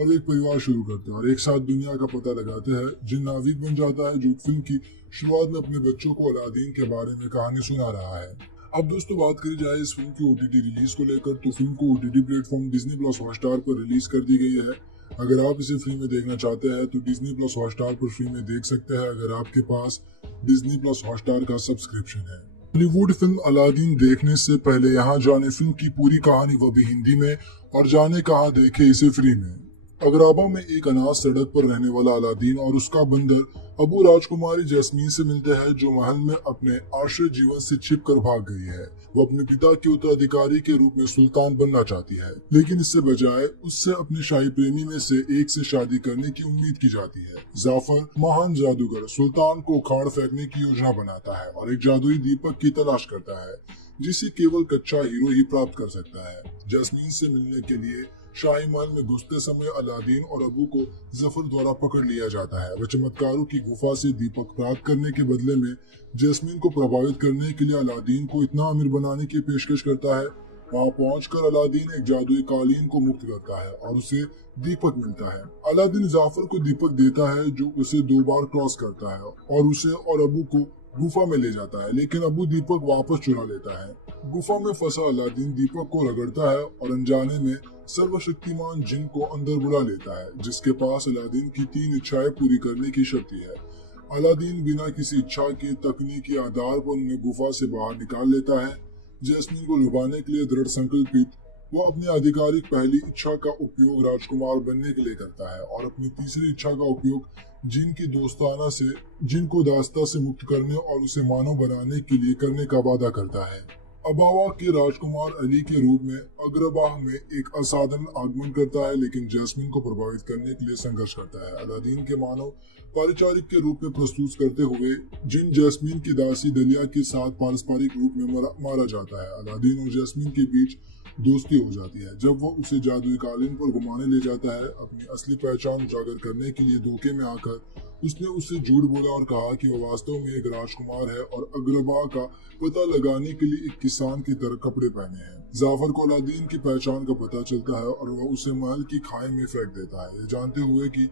और एक परिवार शुरू करते हैं और एक साथ दुनिया का पता लगाते हैं। जिन नाविक बन जाता है जो फिल्म की शुरुआत में अपने बच्चों को अलादीन के बारे में कहानी सुना रहा है। अब दोस्तों बात करी जाए इस फिल्म की ओटीटी रिलीज को लेकर, तो फिल्म को OTT platform Disney plus Hotstar पर रिलीज कर दी गई है। अगर आप इसे फ्री में देखना चाहते हैं तो डिज्नी प्लस हॉटस्टार पर फ्री में देख सकते हैं, अगर आपके पास डिज्नी प्लस हॉटस्टार का सब्सक्रिप्शन है। बॉलीवुड फिल्म अलादीन देखने से पहले यहाँ जाने फिल्म की पूरी कहानी, वो भी हिंदी में, और जाने कहाँ देखे इसे फ्री में। अगराबा में एक अनाथ सड़क पर रहने वाला अलादीन और उसका बंदर अबू राजकुमारी जैस्मीन से मिलते हैं, जो महल में अपने आश्रय जीवन से छिप कर भाग गई है। वो अपने पिता के उत्तराधिकारी के रूप में सुल्तान बनना चाहती है, लेकिन इससे बजाय उससे अपने शाही प्रेमी में से एक से शादी करने की उम्मीद की जाती है। जाफर महान जादूगर सुल्तान को उखाड़ फेंकने की योजना बनाता है और एक जादुई दीपक की तलाश करता है, जिसे केवल कच्चा हीरो ही प्राप्त कर सकता है। जैस्मीन से मिलने के लिए शाही महल में घुसते समय अलादीन और अबू को जफर द्वारा पकड़ लिया जाता है। वह चमत्कारों की गुफा से दीपक प्राप्त करने के बदले में जैस्मीन को प्रभावित करने के लिए अलादीन को इतना अमीर बनाने की पेशकश करता है। वहां पहुंचकर अलादीन एक जादुई कालीन को मुक्त करता है और उसे दीपक मिलता है। अलादीन जाफर को दीपक देता है जो उसे 2 बार क्रॉस करता है और उसे और अबू को गुफा में ले जाता है, लेकिन अबू दीपक वापस चुरा लेता है। गुफा में फंसा अलादीन दीपक को रगड़ता है और अनजाने में सर्वशक्तिमान जिन को अंदर बुला लेता है, जिसके पास अलादीन की 3 इच्छाएं पूरी करने की शक्ति है। अलादीन बिना किसी इच्छा के तकनीकी आधार पर उन्हें गुफा से बाहर निकाल लेता है। जैस्मीन को लुभाने के लिए दृढ़ संकल्पित वो अपनी आधिकारिक पहली इच्छा का उपयोग राजकुमार बनने के लिए करता है और अपनी तीसरी इच्छा का उपयोग जिन को दास्ता से मुक्त करने और उसे मानव बनाने के लिए करने का वादा करता है। अबावा के राजकुमार अली के रूप में अग्रबाह में एक असाधारण आगमन करता है, लेकिन जैस्मीन को प्रभावित करने के लिए संघर्ष करता है। अलादीन के मानव परिचारिक के रूप में प्रस्तुत करते हुए जिन जैस्मीन की दासी दलिया के साथ पारस्परिक रूप में मारा जाता है। अलादीन और जैस्मीन के बीच दोस्ती हो जाती है जब वो उसे जादुई कालीन पर घुमाने ले जाता है। अपनी असली पहचान उजागर करने के लिए धोखे में आकर उसने उससे झूठ बोला और कहा कि वह वास्तव में एक राजकुमार है और अग्रबा का पता लगाने के लिए एक किसान की तरह कपड़े पहने हैं। जाफर को अलादीन की पहचान का पता चलता है और वह उसे महल की खाई में फेंक देता है, ये जानते हुए कि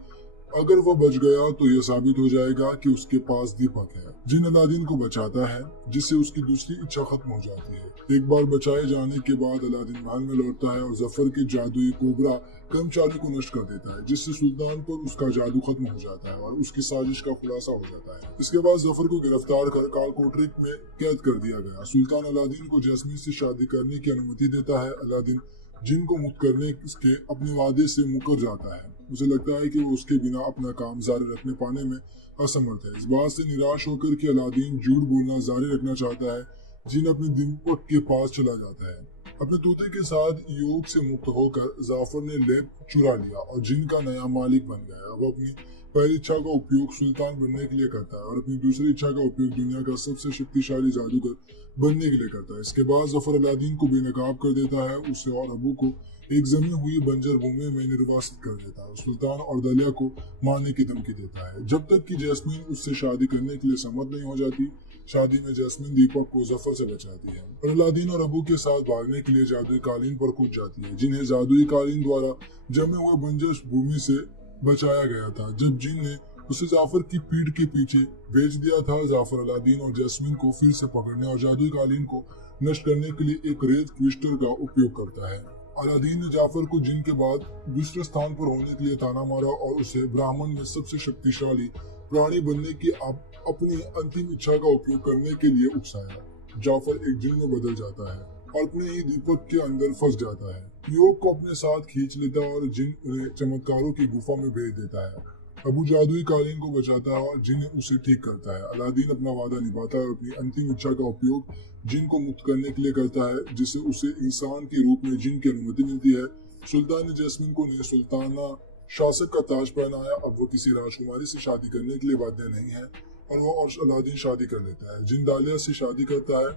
अगर वह बच गया तो यह साबित हो जाएगा कि उसके पास दीपक है। जिन अलादीन को बचाता है, जिससे उसकी दूसरी इच्छा खत्म हो जाती है। एक बार बचाए जाने के बाद अलादीन महल में लौटता है और जफर के जादुई कोबरा कर्मचारी को नष्ट कर देता है, जिससे सुल्तान पर उसका जादू खत्म हो जाता है और उसकी साजिश का खुलासा हो जाता है। इसके बाद जफर को गिरफ्तार कर कालकोठरी में कैद कर दिया गया। सुल्तान अलादीन को जैस्मीन से शादी करने की अनुमति देता है। अलादीन जिन को मुक्त करने के अपने वादे से मुकर जाता है। उसे लगता है कि वो उसके बिना अपना काम जारी रखने पाने में असमर्थ है। इस बात से निराश होकर कि अलादीन झूठ बोलना जारी रखना चाहता है, जिन अपने दीपक के पास चला जाता है। अपने तोते के साथ योग से मुक्त होकर जाफर ने लेप चुरा लिया और जिन का नया मालिक बन गया। वो अपनी पहली इच्छा का उपयोग सुल्तान बनने के लिए करता है और अपनी दूसरी इच्छा का उपयोग दुनिया का सबसे शक्तिशाली जादूगर बनने के लिए करता है। इसके बाद जफर अलादीन को बेनकाब कर देता है, उसे और अबू को एक जमी हुई बंजर भूमि में निर्वासित कर देता है। सुल्तान और दलिया को मारने की धमकी देता है जब तक कि जैस्मीन उससे शादी करने के लिए सम्मत नहीं हो जाती। शादी में जैस्मीन दीपक को जफर से बचाती है और अलादीन और अबू के साथ भागने के लिए जादुई कालीन पर कूद जाती है, जिन्हें जादुई कालीन द्वारा जमे हुए बंजर भूमि से बचाया गया था। जब जिन ने उसे जाफर की पीठ के पीछे भेज दिया था, जाफर अलादीन और जैस्मीन को फिर से पकड़ने और जादुई कालीन को नष्ट करने के लिए एक रेत ट्विस्टर का उपयोग करता है। अलादीन ने जाफर को जिन के बाद दूसरे स्थान पर होने के लिए ताना मारा और उसे ब्राह्मण में सबसे शक्तिशाली प्राणी बनने की अपनी अंतिम इच्छा का उपयोग करने के लिए उकसाया। जाफर एक जिन में बदल जाता है और अपने ही दीपक के अंदर फंस जाता है। योग को अपने साथ खींच लेता है और जिन उन्हें चमत्कारों की गुफा में भेज देता है। अबू जादुई कालीन को बचाता है और जिन उसे ठीक करता है। अलादीन अपना वादा निभाता है और अपनी अंतिम इच्छा का उपयोग जिन को मुक्त करने के लिए करता है, जिससे उसे इंसान के रूप में जिन की अनुमति मिलती है। सुल्तान ने जैस्मीन को नए सुल्ताना शासक का ताज पहनाया। अब वो किसी राजकुमारी से शादी करने के लिए बाध्य नहीं है और वो और अलादीन शादी कर लेता है। जिन दालिया से शादी करता है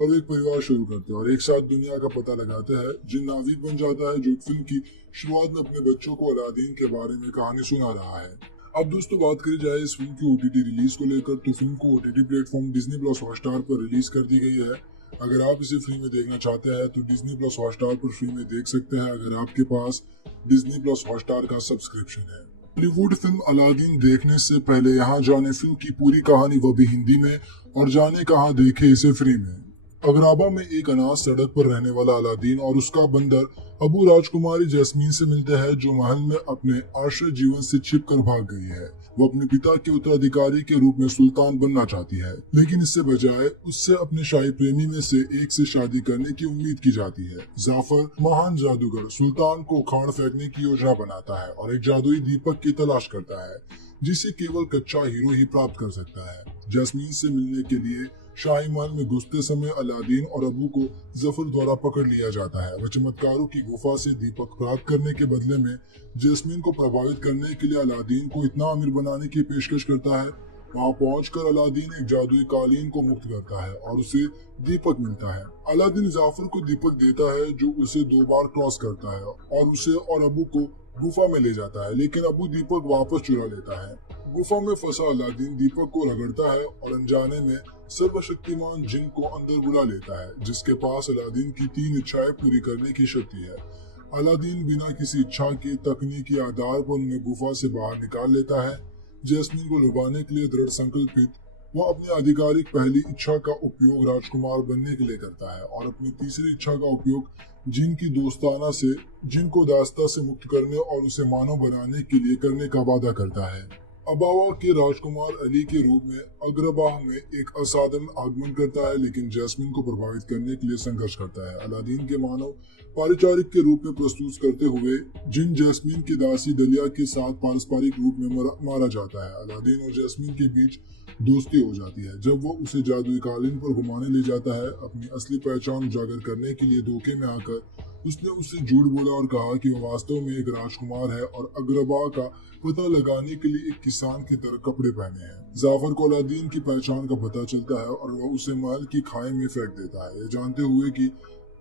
और एक परिवार शुरू करते हैं और एक साथ दुनिया का पता लगाते हैं। जिन नाविक बन जाता है जो फिल्म की शुरुआत में अपने बच्चों को अलादीन के बारे में कहानी सुना रहा है। अब दोस्तों बात करी जाए इस फिल्म की OTT रिलीज को लेकर, तो फिल्म को OTT platform Disney plus Hotstar पर रिलीज कर दी गई है। अगर आप इसे फ्री में देखना चाहते हैं तो डिज्नी प्लस हॉटस्टार पर फ्री में देख सकते हैं, अगर आपके पास डिज्नी प्लस हॉटस्टार का सब्सक्रिप्शन है। बॉलीवुड फिल्म अलादीन देखने से पहले यहाँ जाने फिल्म की पूरी कहानी, वो भी हिंदी में, और जाने कहाँ देखे इसे फ्री में। अगराबा में एक अनाथ सड़क पर रहने वाला अलादीन और उसका बंदर अबू राजकुमारी जैस्मीन से मिलते हैं, जो महल में अपने आश्रय जीवन से छिपकर भाग गई है। वो अपने पिता के उत्तराधिकारी के रूप में सुल्तान बनना चाहती है, लेकिन इससे बजाय उससे अपने शाही प्रेमी में से एक से शादी करने की उम्मीद की जाती है। जाफर महान जादूगर सुल्तान को खाड़ फेंकने की योजना बनाता है और एक जादुई दीपक की तलाश करता है, जिसे केवल कच्चा हीरो ही प्राप्त कर सकता है। जैस्मीन से मिलने के लिए शाही महल में घुसते समय अलादीन और अबू को जफर द्वारा पकड़ लिया जाता है। वह चमत्कारों की गुफा से दीपक प्राप्त करने के बदले में जैस्मीन को प्रभावित करने के लिए अलादीन को इतना अमीर बनाने की पेशकश करता है। वहाँ पहुंचकर अलादीन एक जादुई कालीन को मुक्त करता है और उसे दीपक मिलता है। अलादीन जाफर को दीपक देता है जो उसे 2 बार क्रॉस करता है और उसे और अबू को गुफा में ले जाता है, लेकिन अबू दीपक वापस चुरा लेता है। गुफा में फंसा अलादीन दीपक को रगड़ता है और अनजाने में सर्वशक्तिमान जिन को अंदर बुला लेता है, जिसके पास अलादीन की 3 इच्छाएं पूरी करने की शक्ति है। अलादीन बिना किसी इच्छा के तकनीकी आधार पर उन्हें गुफा से बाहर निकाल लेता है। जैस्मीन को लुभाने के लिए दृढ़ संकल्पित वह अपनी आधिकारिक पहली इच्छा का उपयोग राजकुमार बनने के लिए करता है और अपनी तीसरी इच्छा का उपयोग जिन की दोस्ताना से जिन को दास्ता से मुक्त करने और उसे मानव बनाने के लिए करने का वादा करता है। अबावा के राजकुमार अली के रूप में अग्रबाह में एक असाधारण आगमन करता है, लेकिन जैस्मीन को प्रभावित करने के लिए संघर्ष करता है। अलादीन के मानव पारिचारिक के रूप में प्रस्तुत करते हुए जिन जैस्मीन की दासी दलिया के साथ पारस्परिक रूप में मारा जाता है। अलादीन और जैस्मीन के बीच दोस्ती हो जाती है जब वो उसे जादुई कालीन पर घुमाने ले जाता है। अपनी असली पहचान उजागर करने के लिए धोखे में आकर उसने उससे झूठ बोला और कहा कि वह वास्तव में एक राजकुमार है और अग्रबा का पता लगाने के लिए एक किसान की तरह कपड़े पहने हैं। जाफर को अलादीन की पहचान का पता चलता है और वह उसे महल की खाई में फेंक देता है, ये जानते हुए कि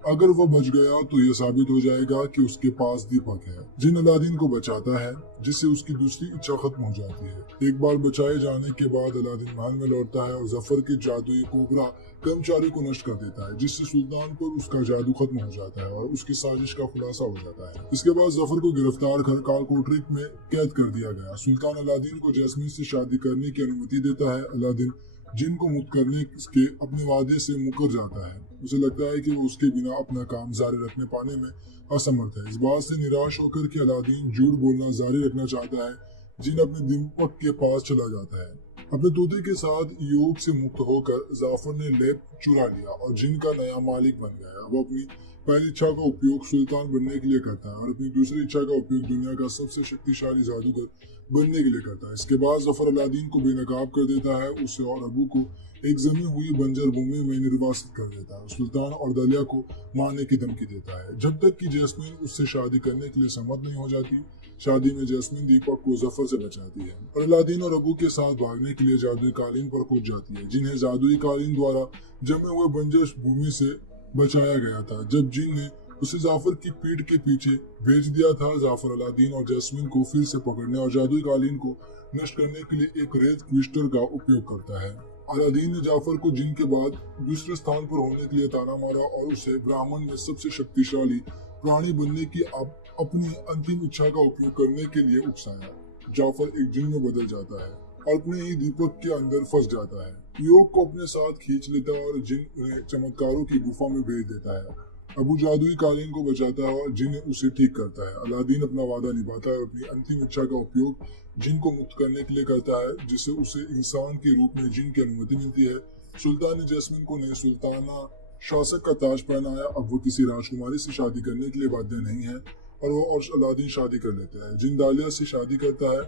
अगर वह बच गया तो यह साबित हो जाएगा कि उसके पास दीपक है। जिन अलादीन को बचाता है, जिससे उसकी दूसरी इच्छा खत्म हो जाती है। एक बार बचाए जाने के बाद अलादीन महल में लौटता है और जफर के जादुई कोबरा कर्मचारी को नष्ट कर देता है, जिससे सुल्तान पर उसका जादू खत्म हो जाता है और उसकी साजिश का खुलासा हो जाता है। इसके बाद जफर को गिरफ्तार कर काल कोठरी में कैद कर दिया गया। सुल्तान अलादीन को जैस्मीन से शादी करने की अनुमति देता है। अलादीन जिन को मुक्त करने के अपने वादे से मुकर जाता है। उसे लगता है कि वो उसके बिना अपना काम जारी रखने पाने में असमर्थ है। इस बात से निराश होकर कि अलादीन झूठ बोलना जारी रखना चाहता है, जिन अपने दीपक के पास चला जाता है। अपने तोते के साथ योग से मुक्त होकर जाफर ने लेप चुरा लिया और जिन का नया मालिक बन गया। वो अपनी पहली इच्छा का उपयोग सुल्तान बनने के लिए करता है और अपनी दूसरी इच्छा का उपयोग दुनिया का सबसे शक्तिशाली जादूगर बनने के लिए करता है। इसके बाद जफर अलादीन को बेनकाब कर देता है, उसे और अबू को एक जमी हुई बंजर भूमि में निर्वासित कर देता है। सुल्तान और दलिया को मारने की धमकी देता है जब तक कि जैस्मीन उससे शादी करने के लिए सहमत नहीं हो जाती। शादी में जैस्मीन दीपक को जफर से बचाती है और अलादीन और अबू के साथ भागने के लिए जादुई कालीन पर कूद जाती है, जिन्हें जादुई कालीन द्वारा जमे हुए बंजर भूमि से बचाया गया था। जब जिन ने उसे जाफर की पीठ के पीछे भेज दिया था, जाफर अलादीन और जैस्मीन को फिर से पकड़ने और जादुई कालीन को नष्ट करने के लिए एक रेत ट्विस्टर का उपयोग करता है। अलादीन ने जाफर को जिन के बाद दूसरे स्थान पर होने के लिए ताना मारा और उसे ब्राह्मण में सबसे शक्तिशाली प्राणी बनने की अपनी अंतिम इच्छा का उपयोग करने के लिए उकसाया। जाफर एक जिन में बदल जाता है और अपने ही दीपक के अंदर फंस जाता है। योग को अपने साथ खींच लेता है और जिन उन्हें चमत्कारों की गुफा में भेज देता है। अबू जादुई कालीन को बचाता है और जिन उसे ठीक करता है। अलादीन अपना वादा निभाता है और अपनी अंतिम इच्छा का उपयोग जिन को मुक्त करने के लिए करता है, जिससे उसे इंसान के रूप में जिन की अनुमति मिलती है। सुल्तान ने जैस्मीन को नए सुल्ताना शासक का ताज पहनाया। अब वो किसी राजकुमारी से शादी करने के लिए बाध्य नहीं है और वो और अलादीन शादी कर लेते हैं। जिन दालिया से शादी करता है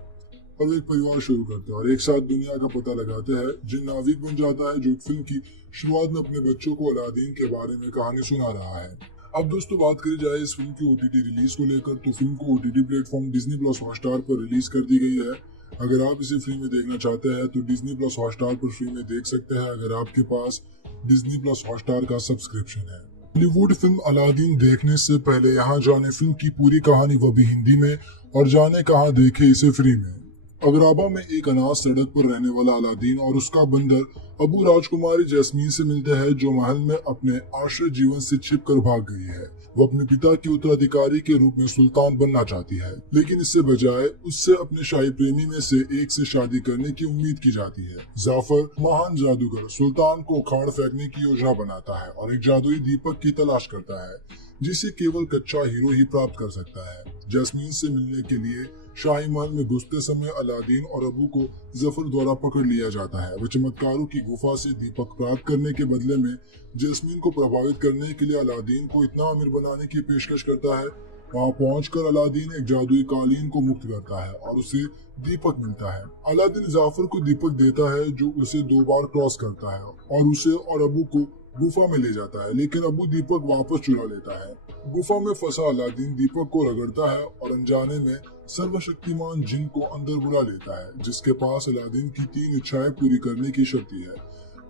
और एक परिवार शुरू करते हैं और एक साथ दुनिया का पता लगाते हैं। जिन नाविक बन जाता है जो फिल्म की शुरुआत में अपने बच्चों को अलादीन के बारे में कहानी सुना रहा है। अब दोस्तों बात करी जाए इस फिल्म की ओटीटी रिलीज को लेकर, तो फिल्म को OTT platform Disney plus Hotstar पर रिलीज कर दी गई है। अगर आप इसे फ्री में देखना चाहते हैं तो डिज्नी प्लस हॉटस्टार पर फ्री में देख सकते हैं, अगर आपके पास डिज्नी प्लस हॉटस्टार का सब्सक्रिप्शन है। बॉलीवुड फिल्म अलादीन देखने से पहले यहाँ जाने फिल्म की पूरी कहानी, वो भी हिंदी में, और जाने कहाँ देखे इसे फ्री में। अगराबा में एक अनाथ सड़क पर रहने वाला अलादीन और उसका बंदर अबू राजकुमारी जैस्मीन से मिलते हैं, जो महल में अपने आश्रय जीवन से छिपकर भाग गई है। वो अपने पिता के उत्तराधिकारी के रूप में सुल्तान बनना चाहती है, लेकिन इससे बजाय उससे अपने शाही प्रेमी में से एक से शादी करने की उम्मीद की जाती है। जाफर महान जादूगर सुल्तान को उखाड़ फेंकने की योजना बनाता है और एक जादुई दीपक की तलाश करता है, जिसे केवल कच्चा हीरो ही प्राप्त कर सकता है। जैस्मीन से मिलने के लिए शाही महल में घुसते समय अलादीन और अबू को जफर द्वारा पकड़ लिया जाता है। वह चमत्कारों की गुफा से दीपक प्राप्त करने के बदले में जैस्मीन को प्रभावित करने के लिए अलादीन को इतना अमीर बनाने की पेशकश करता है। वहाँ पहुंचकर अलादीन एक जादुई कालीन को मुक्त करता है और उसे दीपक मिलता है। अलादीन जाफर को दीपक देता है जो उसे 2 बार क्रॉस करता है और उसे और अबू को गुफा में ले जाता है, लेकिन अबू दीपक वापस चुरा लेता है। गुफा में फंसा अलादीन दीपक को रगड़ता है और अनजाने में सर्वशक्तिमान जिन को अंदर बुला लेता है, जिसके पास अलादीन की 3 इच्छाएं पूरी करने की शक्ति है।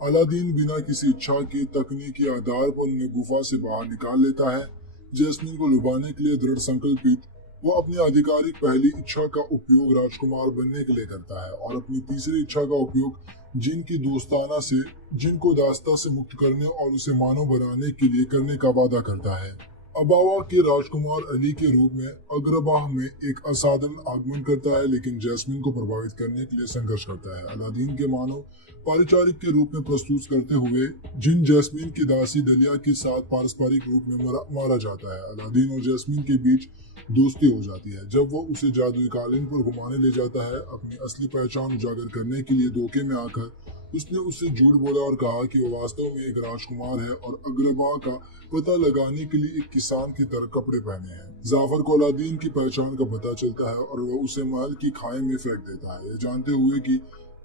अलादीन बिना किसी इच्छा के तकनीकी आधार पर उन्हें गुफा से बाहर निकाल लेता है। जैस्मीन को लुभाने के लिए दृढ़ संकल्पित वो अपनी आधिकारिक पहली इच्छा का उपयोग राजकुमार बनने के लिए करता है और अपनी तीसरी इच्छा का उपयोग जिन की दोस्ताना से जिन को दास्ता से मुक्त करने और उसे मानव बनाने के लिए करने का वादा करता है। अबावा के राजकुमार अली के रूप में अग्रबाह में एक असाधारण आगमन करता है, लेकिन जैस्मीन को प्रभावित करने के लिए संघर्ष करता है। अलादीन के मानव पारिचारिक के रूप में प्रस्तुत करते हुए जिन जैस्मीन की दासी दलिया के साथ पारस्परिक रूप में मारा जाता है। अलादीन और जैस्मीन के बीच दोस्ती हो जाती है जब वो उसे जादुई कालीन पर घुमाने ले जाता है। अपनी असली पहचान उजागर करने के लिए धोखे में आकर उसने उससे झूठ बोला और कहा कि वो वास्तव में एक राजकुमार है और अग्रबा का पता लगाने के लिए एक किसान की तरह कपड़े पहने हैं। जाफर को अलादीन की पहचान का पता चलता है और वह उसे महल की खाई में फेंक देता है, ये जानते हुए कि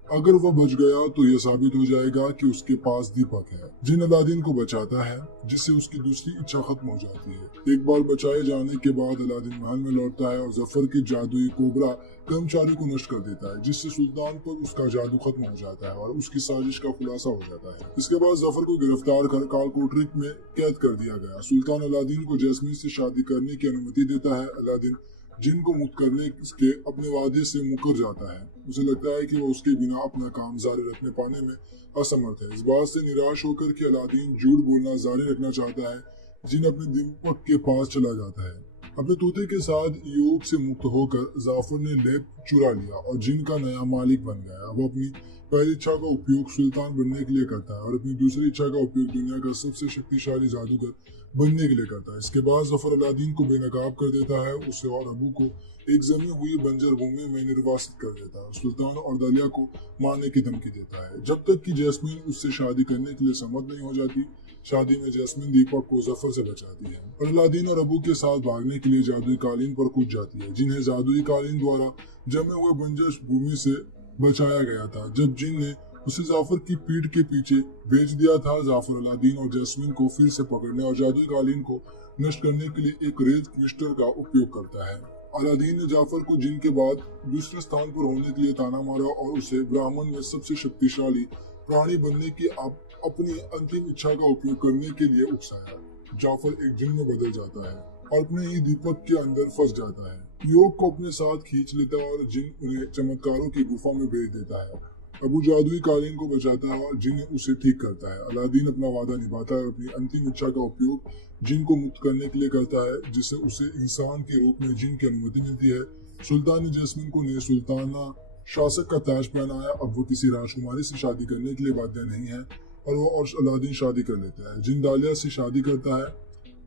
अगर वह बच गया तो यह साबित हो जाएगा कि उसके पास दीपक है। जिन अलादीन को बचाता है, जिससे उसकी दूसरी इच्छा खत्म हो जाती है। एक बार बचाए जाने के बाद अलादीन महल में लौटता है और जफर के जादुई कोबरा कर्मचारी को नष्ट कर देता है, जिससे सुल्तान पर उसका जादू खत्म हो जाता है और उसकी साजिश का खुलासा हो जाता है। इसके बाद जफर को गिरफ्तार कर कालकोठरी में कैद कर दिया गया। सुल्तान अलादीन को जैस्मीन से शादी करने की अनुमति देता है। अलादीन जिन को मुक्त करने के अपने वादे से मुकर जाता है। उसे लगता है कि वो उसके बिना अपना काम जारी रखने पाने में असमर्थ है। इस बात से निराश होकर कि अलादीन झूठ बोलना जारी रखना चाहता है, जिन अपने दीपक के पास चला जाता है। अपने तोते के साथ योग से मुक्त होकर जाफर ने लेप चुरा लिया और जिन का नया मालिक बन गया। वो अपनी पहली इच्छा का उपयोग सुल्तान बनने के लिए करता है और अपनी दूसरी इच्छा का उपयोग दुनिया का सबसे शक्तिशाली जादूगर बनने के लिए करता है। इसके बाद जफर अलादीन को बेनकाब कर देता है, उसे और अबू को एक जमी हुई बंजर भूमि में निर्वासित कर देता है। सुल्तान और दलिया को मारने की धमकी देता है जब तक कि जैस्मीन उससे शादी करने के लिए सहमत नहीं हो जाती। शादी में जैस्मीन दीपक को जफर से बचाती है और अलादीन और अबू के साथ भागने के लिए जादुई कालीन पर कूद जाती है, जिन्हें जादुई कालीन द्वारा जमे हुए बंजर भूमि से बचाया गया था। जब जिन ने उसे जाफर की पीठ के पीछे भेज दिया था, जाफर अलादीन और जैस्मीन को फिर से पकड़ने और जादुई कालीन को नष्ट करने के लिए एक रेत क्रिस्टल का उपयोग करता है। अलादीन ने जाफर को जिन के बाद दूसरे स्थान पर होने के लिए ताना मारा और उसे ब्राह्मण में सबसे शक्तिशाली प्राणी बनने की अपनी अंतिम इच्छा का उपयोग करने के लिए उकसाया। जाफर एक जिन में बदल जाता है और अपने ही दीपक के अंदर फंस जाता है। योग को अपने साथ खींच लेता है और जिन उन्हें चमत्कारों की गुफा में भेज देता है। अबू जादुई कालीन को बचाता है और जिन उसे ठीक करता है। अलादीन अपना वादा निभाता है और अपनी अंतिम इच्छा का उपयोग जिन को मुक्त करने के लिए करता है, जिससे उसे इंसान के रूप में जिन की अनुमति मिलती है। सुल्तान ने जैस्मीन को नए सुल्ताना शासक का ताज पहनाया। अब वो किसी राजकुमारी से शादी करने के लिए बाध्य नहीं है और वो और अलादीन शादी कर लेता है। जिन दालिया से शादी करता है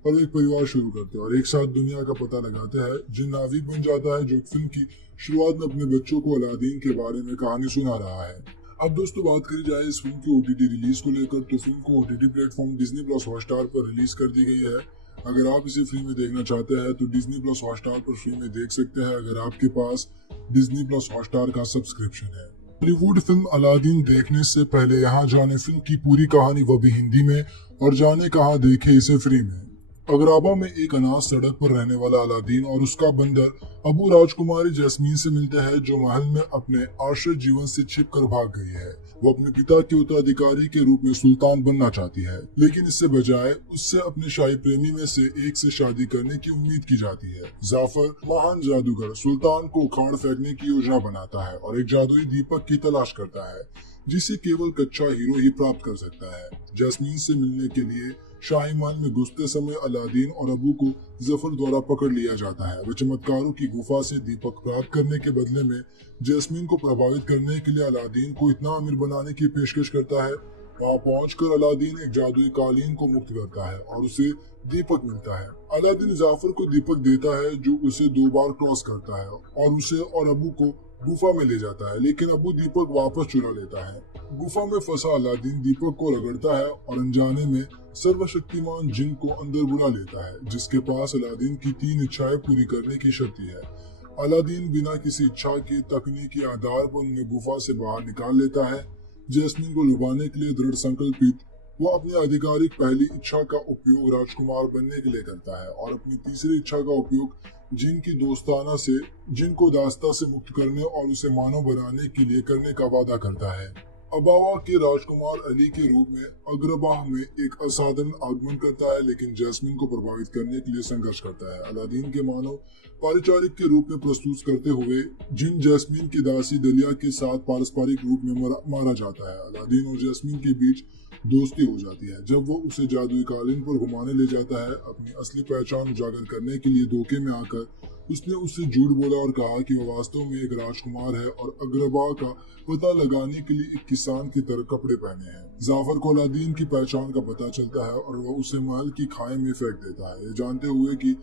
और एक परिवार शुरू करते हैं और एक साथ दुनिया का पता लगाते हैं। जिन नाविक बन जाता है जो फिल्म की शुरुआत में अपने बच्चों को अलादीन के बारे में कहानी सुना रहा है। अब दोस्तों बात करी जाए इस फिल्म की ओटीटी रिलीज को लेकर, तो फिल्म को OTT platform Disney plus Hotstar पर रिलीज कर दी गई है। अगर आप इसे फ्री में देखना चाहते हैं तो डिज्नी प्लस हॉटस्टार पर फ्री में देख सकते हैं, अगर आपके पास डिज्नी प्लस हॉटस्टार का सब्सक्रिप्शन है। बॉलीवुड फिल्म अलादीन देखने से पहले यहाँ जाने फिल्म की पूरी कहानी, वो भी हिंदी में, और जाने कहाँ देखे इसे फ्री में। अगराबा में एक अनाथ सड़क पर रहने वाला अलादीन और उसका बंदर अबू राजकुमारी जैस्मीन से मिलते हैं, जो महल में अपने आश्रित जीवन से छिप कर भाग गई है। वो अपने पिता के उत्तराधिकारी के रूप में सुल्तान बनना चाहती है, लेकिन इससे बजाय उससे अपने शाही प्रेमी में से एक से शादी करने की उम्मीद की जाती है। जाफर महान जादूगर सुल्तान को उखाड़ फेंकने की योजना बनाता है और एक जादुई दीपक की तलाश करता है, जिसे केवल कच्चा हीरो ही प्राप्त कर सकता है। जैस्मीन से मिलने के लिए शाही महल में घुसते समय अलादीन और अबू को जफर द्वारा पकड़ लिया जाता है। वह चमत्कारों की गुफा से दीपक प्राप्त करने के बदले में जैस्मीन को प्रभावित करने के लिए अलादीन को इतना अमीर बनाने की पेशकश करता है। वहाँ पहुंचकर अलादीन एक जादुई कालीन को मुक्त करता है और उसे दीपक मिलता है। अलादीन जाफर को दीपक देता है, जो उसे 2 बार क्रॉस करता है और उसे और अबू को गुफा में ले जाता है, लेकिन अबू दीपक वापस चुरा लेता है। गुफा में फंसा अलादीन दीपक को रगड़ता है और अनजाने में सर्वशक्तिमान जिन को अंदर बुला लेता है, जिसके पास अलादीन की 3 इच्छाएं पूरी करने की शक्ति है। अलादीन बिना किसी इच्छा के तकनीकी आधार पर उन्हें गुफा से बाहर निकाल लेता है। जैस्मीन को लुभाने के लिए दृढ़ संकल्पित वो अपनी आधिकारिक पहली इच्छा का उपयोग राजकुमार बनने के लिए करता है और अपनी तीसरी इच्छा का उपयोग जिन की दोस्ताना से जिन को दास्ता से मुक्त करने और उसे मानव बनाने के लिए करने का वादा करता है। अबावा के राजकुमार अली के रूप में अग्रबाह में एक असाधारण आगमन करता है, लेकिन जैस्मिन को प्रभावित करने के लिए संघर्ष करता है। अलादीन के मानव परिचारिक के रूप में प्रस्तुत करते हुए जिन जैस्मिन की दासी दलिया के साथ पारस्परिक रूप में मारा जाता है। अलादीन और जैस्मिन के बीच दोस्ती हो जाती है जब वो उसे जादुई कालीन पर घुमाने ले जाता है। अपनी असली पहचान उजागर करने के लिए धोखे में आकर उसने उससे झूठ बोला और कहा कि वह वास्तव में एक राजकुमार है और अग्रबा का पता लगाने के लिए एक किसान की तरह कपड़े पहने हैं। जाफर को अलादीन की पहचान का पता चलता है और वह उसे महल की खाई में फेंक देता है, ये जानते हुए कि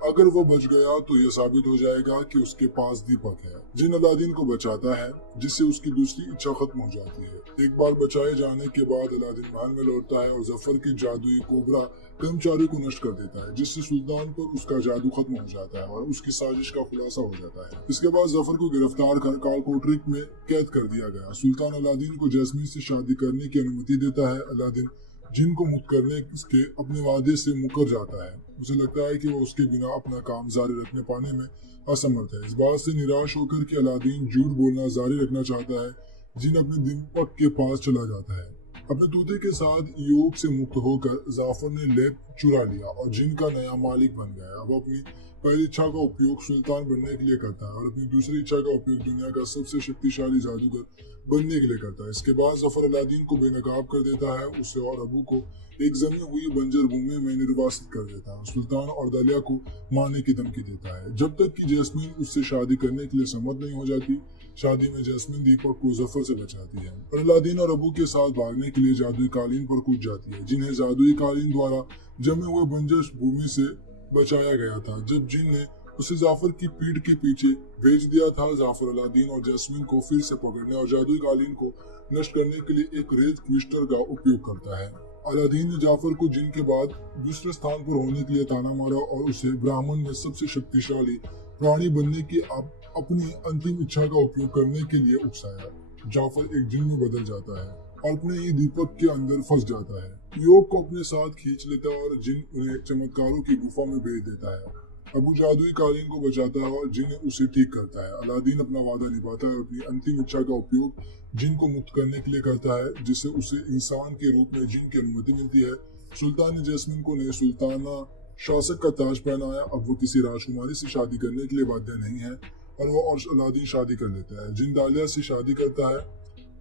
अगर वो बच गया तो यह साबित हो जाएगा कि उसके पास दीपक है। जिन अलादीन को बचाता है, जिससे उसकी दूसरी इच्छा खत्म हो जाती है। एक बार बचाए जाने के बाद अलादीन महल में लौटता है और जफर के जादुई कोबरा कर्मचारी को नष्ट कर देता है, जिससे सुल्तान पर उसका जादू खत्म हो जाता है और उसकी साजिश का खुलासा हो जाता है। इसके बाद जफर को गिरफ्तार कर कालकोटरिक में कैद कर दिया गया। सुल्तान अलादीन को जैस्मीन से शादी करने की अनुमति देता है। अलादीन जिन को मुक्त करने के अपने वादे से मुकर जाता है। उसे लगता है कि वो उसके बिना अपना काम जारी रखने पाने में असमर्थ है। इस बात से निराश होकर कि अलादीन झूठ बोलना जारी रखना चाहता है, जिन अपने दीपक के पास चला जाता है। अपने तोते के साथ योग से मुक्त होकर जाफर ने लेप चुरा लिया और जिन का नया मालिक बन गया। अब अपनी पहली इच्छा का उपयोग सुल्तान बनने के लिए करता है और अपनी दूसरी इच्छा का उपयोग दुनिया का सबसे शक्तिशाली जादूगर बनने के लिए करता है। इसके बाद जफर अलादीन को बेनकाब कर देता है, उसे और अबू को एक जमी हुई बंजर भूमि में निर्वासित कर देता है। सुल्तान और दलिया को मारने की धमकी देता है जब तक कि जैस्मीन उससे शादी करने के लिए सम्मत नहीं हो जाती। शादी में जैस्मीन दीपक को जफर से बचाती है और अलादीन और अबू के साथ भागने के लिए जादुई कालीन पर कूद जाती है, जिन्हें जादुई कालीन द्वारा जमे हुए बंजर भूमि से बचाया गया था। जब जिन ने उसे जाफर की पीठ के पीछे भेज दिया था, जाफर अलादीन और जैस्मीन को फिर से पकड़ने और जादुई कालीन को नष्ट करने के लिए एक रेत ट्विस्टर का उपयोग करता है। अलादीन ने जाफर को जिन के बाद दूसरे स्थान पर होने के लिए ताना मारा और उसे ब्राह्मण में सबसे शक्तिशाली प्राणी बनने की अपनी अंतिम इच्छा का उपयोग करने के लिए उकसाया। जाफर एक जिन में बदल जाता है और अपने ही दीपक के अंदर फंस जाता है। योग को अपने साथ खींच लेता है और जिन उन्हें चमत्कारों की गुफा में भेज देता है। अबू जादुई कालीन को बचाता है और जिन उसे ठीक करता है। अलादीन अपना वादा निभाता है, अपनी अंतिम इच्छा का उपयोग जिन को मुक्त करने के लिए करता है, जिससे उसे इंसान के रूप में जिन की अनुमति मिलती है। सुल्तान ने जैस्मिन को नए सुल्ताना शासक का ताज पहनाया। अब वो किसी राजकुमारी से शादी करने के लिए बाध्य नहीं है और वो और अलादीन शादी कर लेता है। जिन दालिया से शादी करता है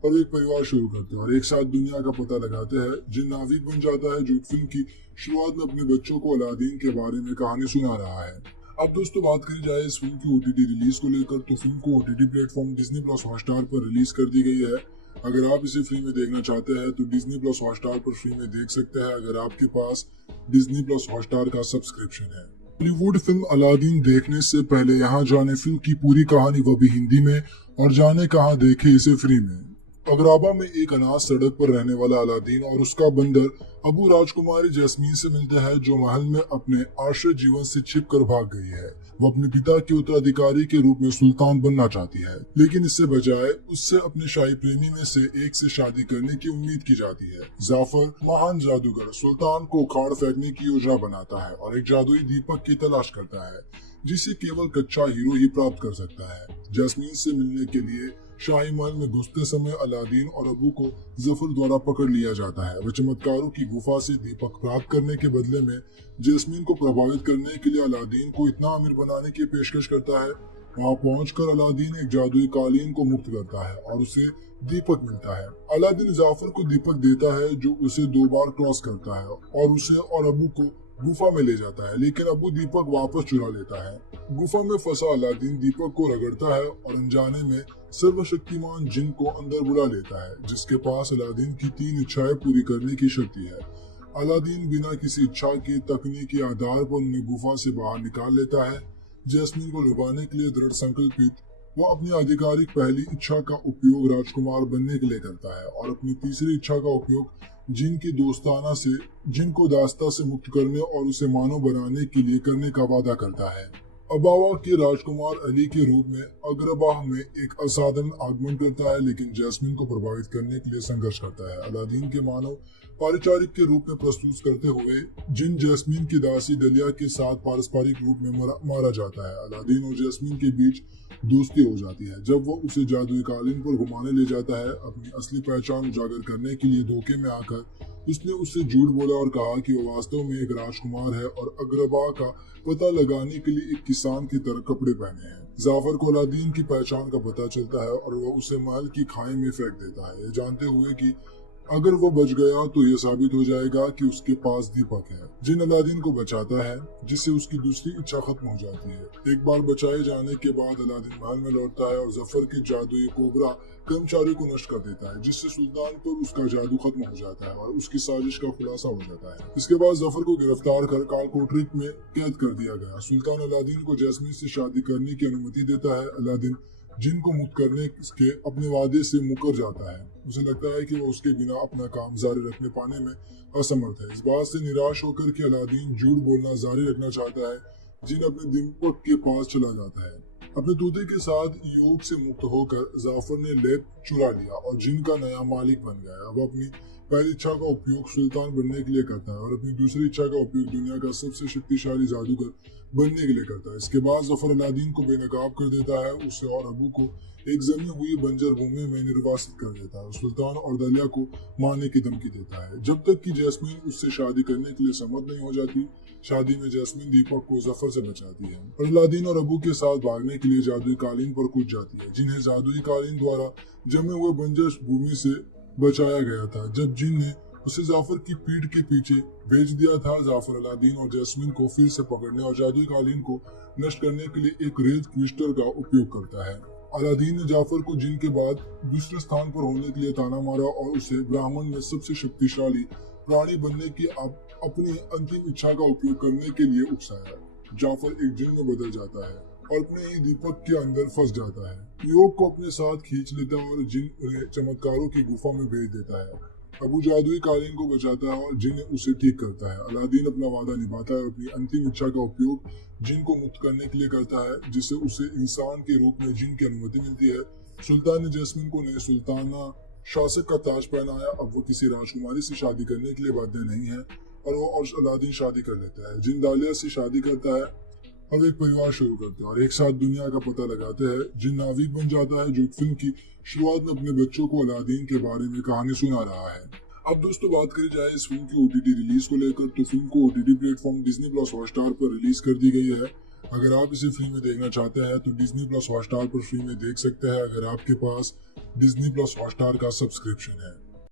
और एक परिवार शुरू करते हैं और एक साथ दुनिया का पता लगाते हैं। जिन नाविक बन जाता है जो फिल्म की शुरुआत में अपने बच्चों को अलादीन के बारे में कहानी सुना रहा है। अब दोस्तों बात करी जाए इस फिल्म की ओटीटी रिलीज को लेकर, तो फिल्म को OTT platform Disney plus Hotstar पर रिलीज कर दी गई है। अगर आप इसे फ्री में देखना चाहते हैं तो डिज्नी प्लस हॉटस्टार पर फ्री में देख सकते हैं, अगर आपके पास डिज्नी प्लस हॉटस्टार का सब्सक्रिप्शन है। बॉलीवुड फिल्म अलादीन देखने से पहले यहाँ जाने फिल्म की पूरी कहानी, वो भी हिंदी में, और जाने कहाँ देखे इसे फ्री में। अगराबा में एक अनाथ सड़क पर रहने वाला अलादीन और उसका बंदर अबू राजकुमारी जैस्मीन से मिलते हैं, जो महल में अपने आश्रय जीवन से छिप कर भाग गई है। वो अपने पिता के उत्तराधिकारी के रूप में सुल्तान बनना चाहती है, लेकिन इससे बजाय उससे अपने शाही प्रेमी में से एक से शादी करने की उम्मीद की जाती है। जाफर महान जादूगर सुल्तान को उखाड़ फेंकने की योजना बनाता है और एक जादुई दीपक की तलाश करता है, जिसे केवल कच्चा हीरो ही प्राप्त कर सकता है। जैस्मीन से मिलने के लिए शाही महल में घुसते समय अलादीन और अबू को जफर द्वारा पकड़ लिया जाता है। वह चमत्कारों की गुफा से दीपक प्राप्त करने के बदले में जैस्मीन को प्रभावित करने के लिए अलादीन को इतना अमीर बनाने की पेशकश करता है। वहां पहुंचकर अलादीन एक जादुई कालीन को मुक्त करता है और उसे दीपक मिलता है। अलादीन जाफर को दीपक देता है, जो उसे 2 बार क्रॉस करता है और उसे और अबू को गुफा में ले जाता है, लेकिन अबू दीपक वापस चुरा लेता है। गुफा में फंसा अलादीन दीपक को रगड़ता है और अनजाने में सर्वशक्तिमान जिन को अंदर बुला लेता है, जिसके पास अलादीन की 3 इच्छाएं पूरी करने की शक्ति है। अलादीन बिना किसी इच्छा के तकनीकी आधार पर उन्हें गुफा से बाहर निकाल लेता है। जैस्मीन को लुभाने के लिए दृढ़ संकल्पित वो अपनी आधिकारिक पहली इच्छा का उपयोग राजकुमार बनने के लिए करता है और अपनी तीसरी इच्छा का उपयोग जिन की दोस्ताना से जिन को दास्ता से मुक्त करने और उसे मानव बनाने के लिए करने का वादा करता है। अबावा के राजकुमार अली के रूप में अग्रबाह में एक असाधारण आगमन करता है, लेकिन जैस्मिन को प्रभावित करने के लिए संघर्ष करता है। अलादीन के मानव पारिचारिक के रूप में प्रस्तुत करते हुए जिन जैस्मीन की दासी दलिया के साथ पारस्परिक रूप में मारा जाता है। अलादीन और जैस्मीन के बीच दोस्ती हो जाती है जब वो उसे जादुई कालीन पर घुमाने ले जाता है। अपनी असली पहचान उजागर करने के लिए धोखे में आकर उसने उससे झूठ बोला और कहा कि वो वास्तव में एक राजकुमार है और अग्रबा का पता लगाने के लिए एक किसान की तरह कपड़े पहने हैं। जाफर को अलादीन की पहचान का पता चलता है और वह उसे महल की खाई में फेंक देता है, जानते हुए कि अगर वो बच गया तो यह साबित हो जाएगा कि उसके पास दीपक है। जिन अलादीन को बचाता है जिससे उसकी दूसरी इच्छा खत्म हो जाती है। एक बार बचाए जाने के बाद अलादीन महल में लौटता है और जफर के जादुई कोबरा कर्मचारी को नष्ट कर देता है, जिससे सुल्तान पर उसका जादू खत्म हो जाता है और उसकी साजिश का खुलासा हो जाता है। इसके बाद जफर को गिरफ्तार कर कालकोठरी में कैद कर दिया गया। सुल्तान अलादीन को जैस्मीन से शादी करने की अनुमति देता है। अलादीन जिन को मुक्त करने के अपने वादे से मुकर जाता है। उसे लगता है कि वो उसके बिना अपना काम जारी रखने पाने में असमर्थ है। इस बात से निराश होकर कि अलादीन झूठ बोलना जारी रखना चाहता है, जिन अपने दीपक के पास चला जाता है। अपने तोते के साथ योग से मुक्त होकर जाफर ने लेप चुरा लिया और जिन का नया मालिक बन गया। अब अपनी पहली इच्छा का उपयोग सुल्तान बनने के लिए करता है और अपनी दूसरी इच्छा का उपयोग दुनिया का सबसे शक्तिशाली जादूगर बनने के लिए करता है। इसके बाद जफर अलादीन को बेनकाब कर देता है, उसे और अबू को एक जमी हुई बंजर भूमि में निर्वासित कर देता है। सुल्तान और दलिया को मारने की धमकी देता है जब तक कि जैस्मीन उससे शादी करने के लिए सम्मत नहीं हो जाती। शादी में जैस्मीन दीपक को जफर से बचाती है और अलादीन और अबू के साथ भागने के लिए जादुई कालीन पर कूद जाती है, जिन्हें जादुई कालीन द्वारा जमे हुए बंजर भूमि से बचाया गया था। जब जिन ने उसे जाफर की पीठ के पीछे भेज दिया था, जाफर अलादीन और जैस्मीन को फिर से पकड़ने और जादुई कालीन को नष्ट करने के लिए एक रेत क्रिस्टल का उपयोग करता है। अलादीन ने जाफर को जिन के बाद दूसरे स्थान पर होने के लिए ताना मारा और उसे ब्राह्मण में सबसे शक्तिशाली प्राणी बनने की अपनी अंतिम इच्छा का उपयोग करने के लिए उकसाया। जाफर एक जिन में बदल जाता है और अपने ही दीपक के अंदर फंस जाता है। योग को अपने साथ खींच लेता है और जिन उन्हें चमत्कारों की गुफा में भेज देता है। अबू जादुई कालीन को बचाता है और जिन उसे ठीक करता है। अलादीन अपना वादा निभाता है और अपनी अंतिम इच्छा का उपयोग जिन को मुक्त करने के लिए करता है, जिससे उसे इंसान के रूप में जिन की अनुमति मिलती है। सुल्तान ने जैस्मीन को नए सुल्ताना शासक का ताज पहनाया। अब वो किसी राजकुमारी से शादी करने के लिए बाध्य नहीं है और वो और अलादीन शादी कर लेता है। जिन दालिया से शादी करता है और एक परिवार शुरू करते हैं और एक साथ दुनिया का पता लगाते हैं। जिन नाविक बन जाता है जो फिल्म की शुरुआत में अपने बच्चों को अलादीन के बारे में कहानी सुना रहा है। अब दोस्तों बात करी जाए इस फिल्म की ओटीटी रिलीज को लेकर, तो फिल्म को OTT platform Disney plus Hotstar पर रिलीज कर दी गई है। अगर आप इसे फ्री में देखना चाहते हैं तो डिज्नी प्लस हॉटस्टार पर फ्री में देख सकते हैं, अगर आपके पास डिज्नी प्लस हॉटस्टार का सब्सक्रिप्शन है।